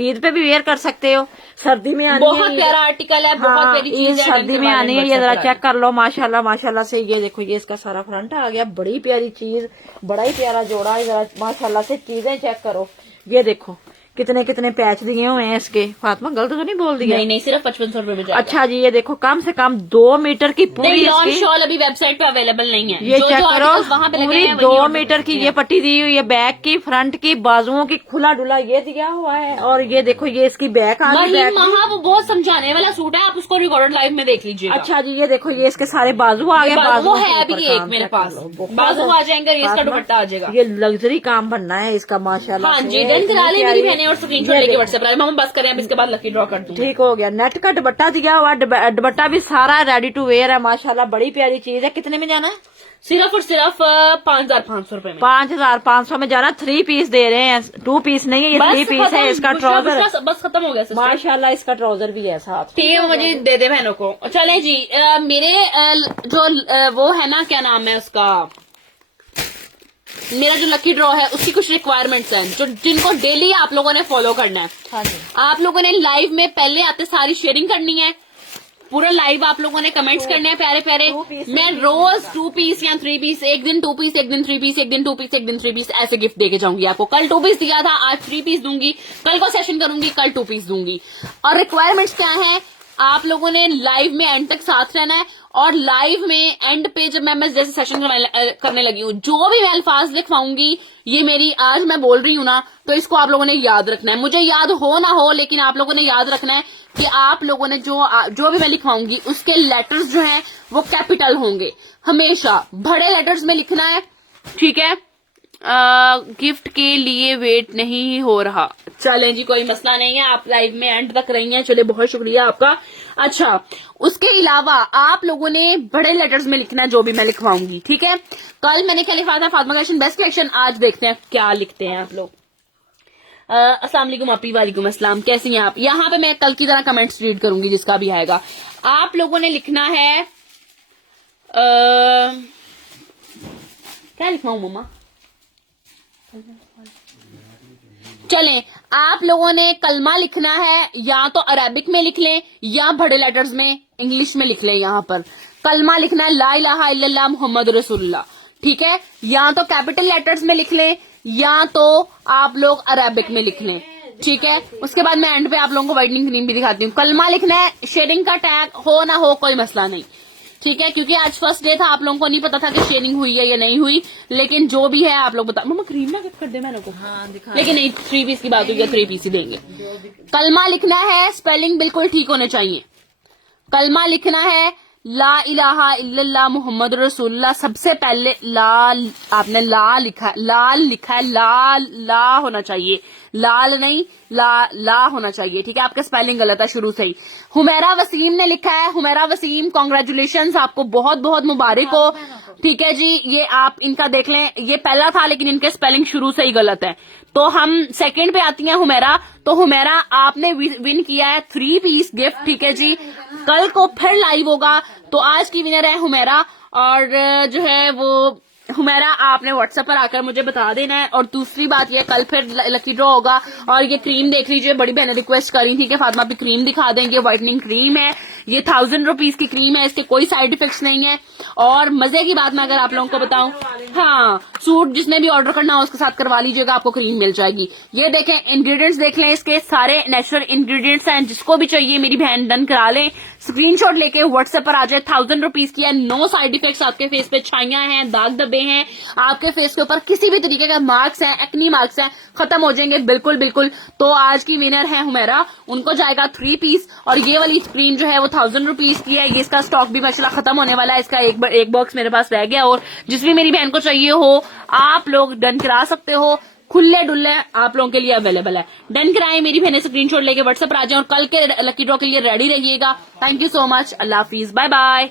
ईद पे भी वेयर कर सकते हो, सर्दी में आनी बहुत है। प्यारा आर्टिकल है, बहुत हाँ, प्यारी ईद चीज है। सर्दी में आनी है। ये जरा चेक कर लो माशाल्लाह माशाल्लाह से। ये देखो ये इसका सारा फ्रंट आ गया, बड़ी प्यारी चीज, बड़ा ही प्यारा जोड़ा है। जरा माशाल्लाह से चीजें चेक करो, ये देखो कितने कितने पैच दिए हुए हैं इसके। फातिमा गलत तो नहीं बोल दिया? नहीं नहीं, सिर्फ 5500 रुपए में जाएगा। अच्छा जी, ये देखो कम से कम 2 मीटर की पूरी लॉन इसकी, शॉल अभी वेबसाइट पे अवेलेबल नहीं है। ये जो चेक जो करो, articles वहाँ पे लगे पूरी हैं, वही 2 order मीटर कर की सकते ये हैं। पट्टी दी हुई है, बैक की, फ्रंट की, बाजुओं की, खुला डुला ये दिया हुआ है। और ये देखो ये इसकी बैक आ गई। वही बैक महा वो बहुत समझाने वाला सूट है, आप उसको रिकॉर्डेड लाइव में देख लीजिएगा। अच्छा जी, ये देखो ये इसके सारे बाजू आ गए। वो बाजुओं है के अभी ऊपर एक काम मेरे चेक पास, करो, बहुत बाजू आ जाएंगे, इसका फातिमा, दुपट्टा आ जाएगा। ये लग्जरी काम बनना है इसका माशाल्लाह हाँ से। जी, डन करा ले मेरी बहने और स्क्रीनशॉट ये लेके देखो। व्हाट्सएप पर। हम बस करें, अब इसके बाद लकी ड्रॉ कर दूँ। ठीक हो गया। नेट का दुपट्टा दिया हुआ, दुपट्टा भी सारा रेडी टू वेयर है माशाल्लाह, बड़ी प्यारी चीज है। कितने में जाना है? सिर्फ और सिर्फ 5500 रुपए में। 5500 में जाना। 3 पीस दे रहे हैं, 2 पीस नहीं है, ये 3 पीस है। इसका ट्राउजर बस खत्म हो गया सिस्टर। माशाल्लाह, इसका ट्राउजर भी है साथ। ठीक है, मुझे दे दे बहनों को। चले जी, मेरे जो वो है ना, क्या नाम है उसका, मेरा जो लकी ड्रॉ है उसकी कुछ रिक्वायरमेंट्स हैं जो जिनको डेली आप लोगों ने फॉलो करना है। हाँ जी। आप लोगों ने लाइव में पहले आते सारी शेयरिंग करनी है, पूरा लाइव आप लोगों ने कमेंट्स करने हैं प्यारे प्यारे। मैं रोज 2 पीस या 3 पीस, एक दिन 2 पीस, एक दिन 3 पीस, एक दिन 2 पीस, एक दिन 3 पीस, ऐसे गिफ्ट देके जाऊंगी आपको। कल 2 पीस दिया था, आज 3 पीस दूंगी, कल को सेशन करूंगी, कल 2 पीस दूंगी। और रिक्वायरमेंट्स क्या है, आप लोगों ने लाइव में एंड तक साथ रहना है। और लाइव में एंड पे जब मैं जैसे सेशन करने लगी हूँ, जो भी मैं अल्फाज लिखवाऊंगी, ये मेरी आज मैं बोल रही हूँ ना, तो इसको आप लोगों ने याद रखना है। मुझे याद हो ना हो, लेकिन आप लोगों ने याद रखना है कि आप लोगों ने जो भी मैं लिखवाऊंगी उसके लेटर्स जो हैं वो कैपिटल होंगे। हमेशा बड़े लेटर्स में लिखना है, ठीक है। गिफ्ट के लिए वेट नहीं हो रहा। चलें जी, कोई मसला नहीं है, आप लाइव में एंड तक रही हैं, चले बहुत शुक्रिया आपका। अच्छा, उसके अलावा आप लोगों ने बड़े लेटर्स में लिखना है जो भी मैं लिखवाऊंगी, ठीक है। कल मैंने क्या लिखा था, फातिमा कलेक्शन बेस्ट कलेक्शन। आज देखते हैं क्या लिखते हैं आप लोग। अस्सलाम वालेकुम आपी, वालेकुम अस्सलाम, कैसी हैं आप। यहाँ पे मैं कल की तरह कमेंट्स रीड करूंगी जिसका भी आएगा। आप लोगों ने लिखना है क्या लिखवाऊं मम्मा, चलें, आप लोगों ने कलमा लिखना है, या तो अरेबिक में लिख लें या बड़े लेटर्स में इंग्लिश में लिख लें। यहाँ पर कलमा लिखना है, ला इलाहा इल्लल्लाह मुहम्मद रसूलुल्लाह, ठीक है। या तो कैपिटल लेटर्स में लिख लें या तो आप लोग अरेबिक में लिख लें, ठीक है। उसके बाद मैं एंड पे आप लोगों को वाइटनिंग क्रीम भी दिखाती हूँ। कलमा लिखना है, शेयरिंग का टैग हो ना हो कोई मसला नहीं, ठीक है, क्योंकि आज फर्स्ट डे था, आप लोगों को नहीं पता था कि शेयरिंग हुई है या नहीं हुई, लेकिन जो भी है आप लोग बता। मम्मा क्रीम ना कर दे मैंने को। हाँ, दिखा। लेकिन नहीं, 3 पीस की बात हुई है, 3 पीस ही देंगे। कलमा लिखना है, स्पेलिंग बिल्कुल ठीक होने चाहिए। कलमा लिखना है, ला इलाहा इल्लल्लाह मुहम्मद रसूलुल्लाह। सबसे पहले लाल, आपने ला लिखा है, लाल लिखा है, लाल ला होना चाहिए, लाल नहीं ला होना चाहिए, ठीक है। आपका स्पेलिंग गलत है शुरू से ही। हुमैरा वसीम ने लिखा है, हुमैरा वसीम कॉन्ग्रेचुलेशन, आपको बहुत बहुत मुबारक हो, ठीक है जी। ये आप इनका देख लें, ये पहला था लेकिन इनके स्पेलिंग शुरू से ही गलत है। तो हम सेकंड पे आती हैं हुमैरा। तो हुमैरा आपने विन किया है 3 पीस गिफ्ट, ठीक है जी। कल को फिर लाइव होगा, तो आज की विनर है हुमैरा। और जो है वो हुमैरा आपने व्हाट्सएप पर आकर मुझे बता देना है। और दूसरी बात ये, कल फिर लकी ड्रॉ होगा। और ये क्रीम देख लीजिए, बड़ी बहनें रिक्वेस्ट करी थी कि फातिमा भी क्रीम दिखा देंगे। व्हाइटनिंग क्रीम है, ये 1000 रुपीज की क्रीम है, इसके कोई साइड इफेक्ट्स नहीं है। और मजे की बात मैं अगर आप लोगों को बताऊं, हाँ, सूट जिसने भी ऑर्डर करना हो उसके साथ करवा लीजिएगा, आपको क्रीम मिल जाएगी। ये देखें, इंग्रेडिएंट्स देख लें, इसके सारे नेचुरल इंग्रेडिएंट्स हैं। जिसको भी चाहिए मेरी बहन डन करा लें, स्क्रीनशॉट लेके व्हाट्सएप पर आ जाए। 1000 रुपीज की है, नो साइड इफेक्ट्स, आपके फेस पे छाइयां हैं, दाग धब्बे हैं, आपके फेस के ऊपर किसी भी तरीके का मार्क्स हैं, एक्नी मार्क्स हैं, खत्म हो जाएंगे बिल्कुल बिल्कुल। तो आज की विनर है हुमैरा, उनको जाएगा 3 पीस। और ये वाली क्रीम जो है वो 1000 रुपीज की है। ये इसका स्टॉक भी माशाल्लाह खत्म होने वाला है, इसका एक बॉक्स मेरे पास रह गया। और जिस भी मेरी बहन को चाहिए हो आप लोग डन करा सकते हो, खुले डुल्ले आप लोगों के लिए अवेलेबल है। डन कराएं, मेरी बहनें स्क्रीनशॉट लेके व्हाट्सएप पर आ जाए और कल के लकी ड्रॉ के लिए रेडी रहिएगा। थैंक यू सो मच, अल्लाह हाफिज, बाय बाय।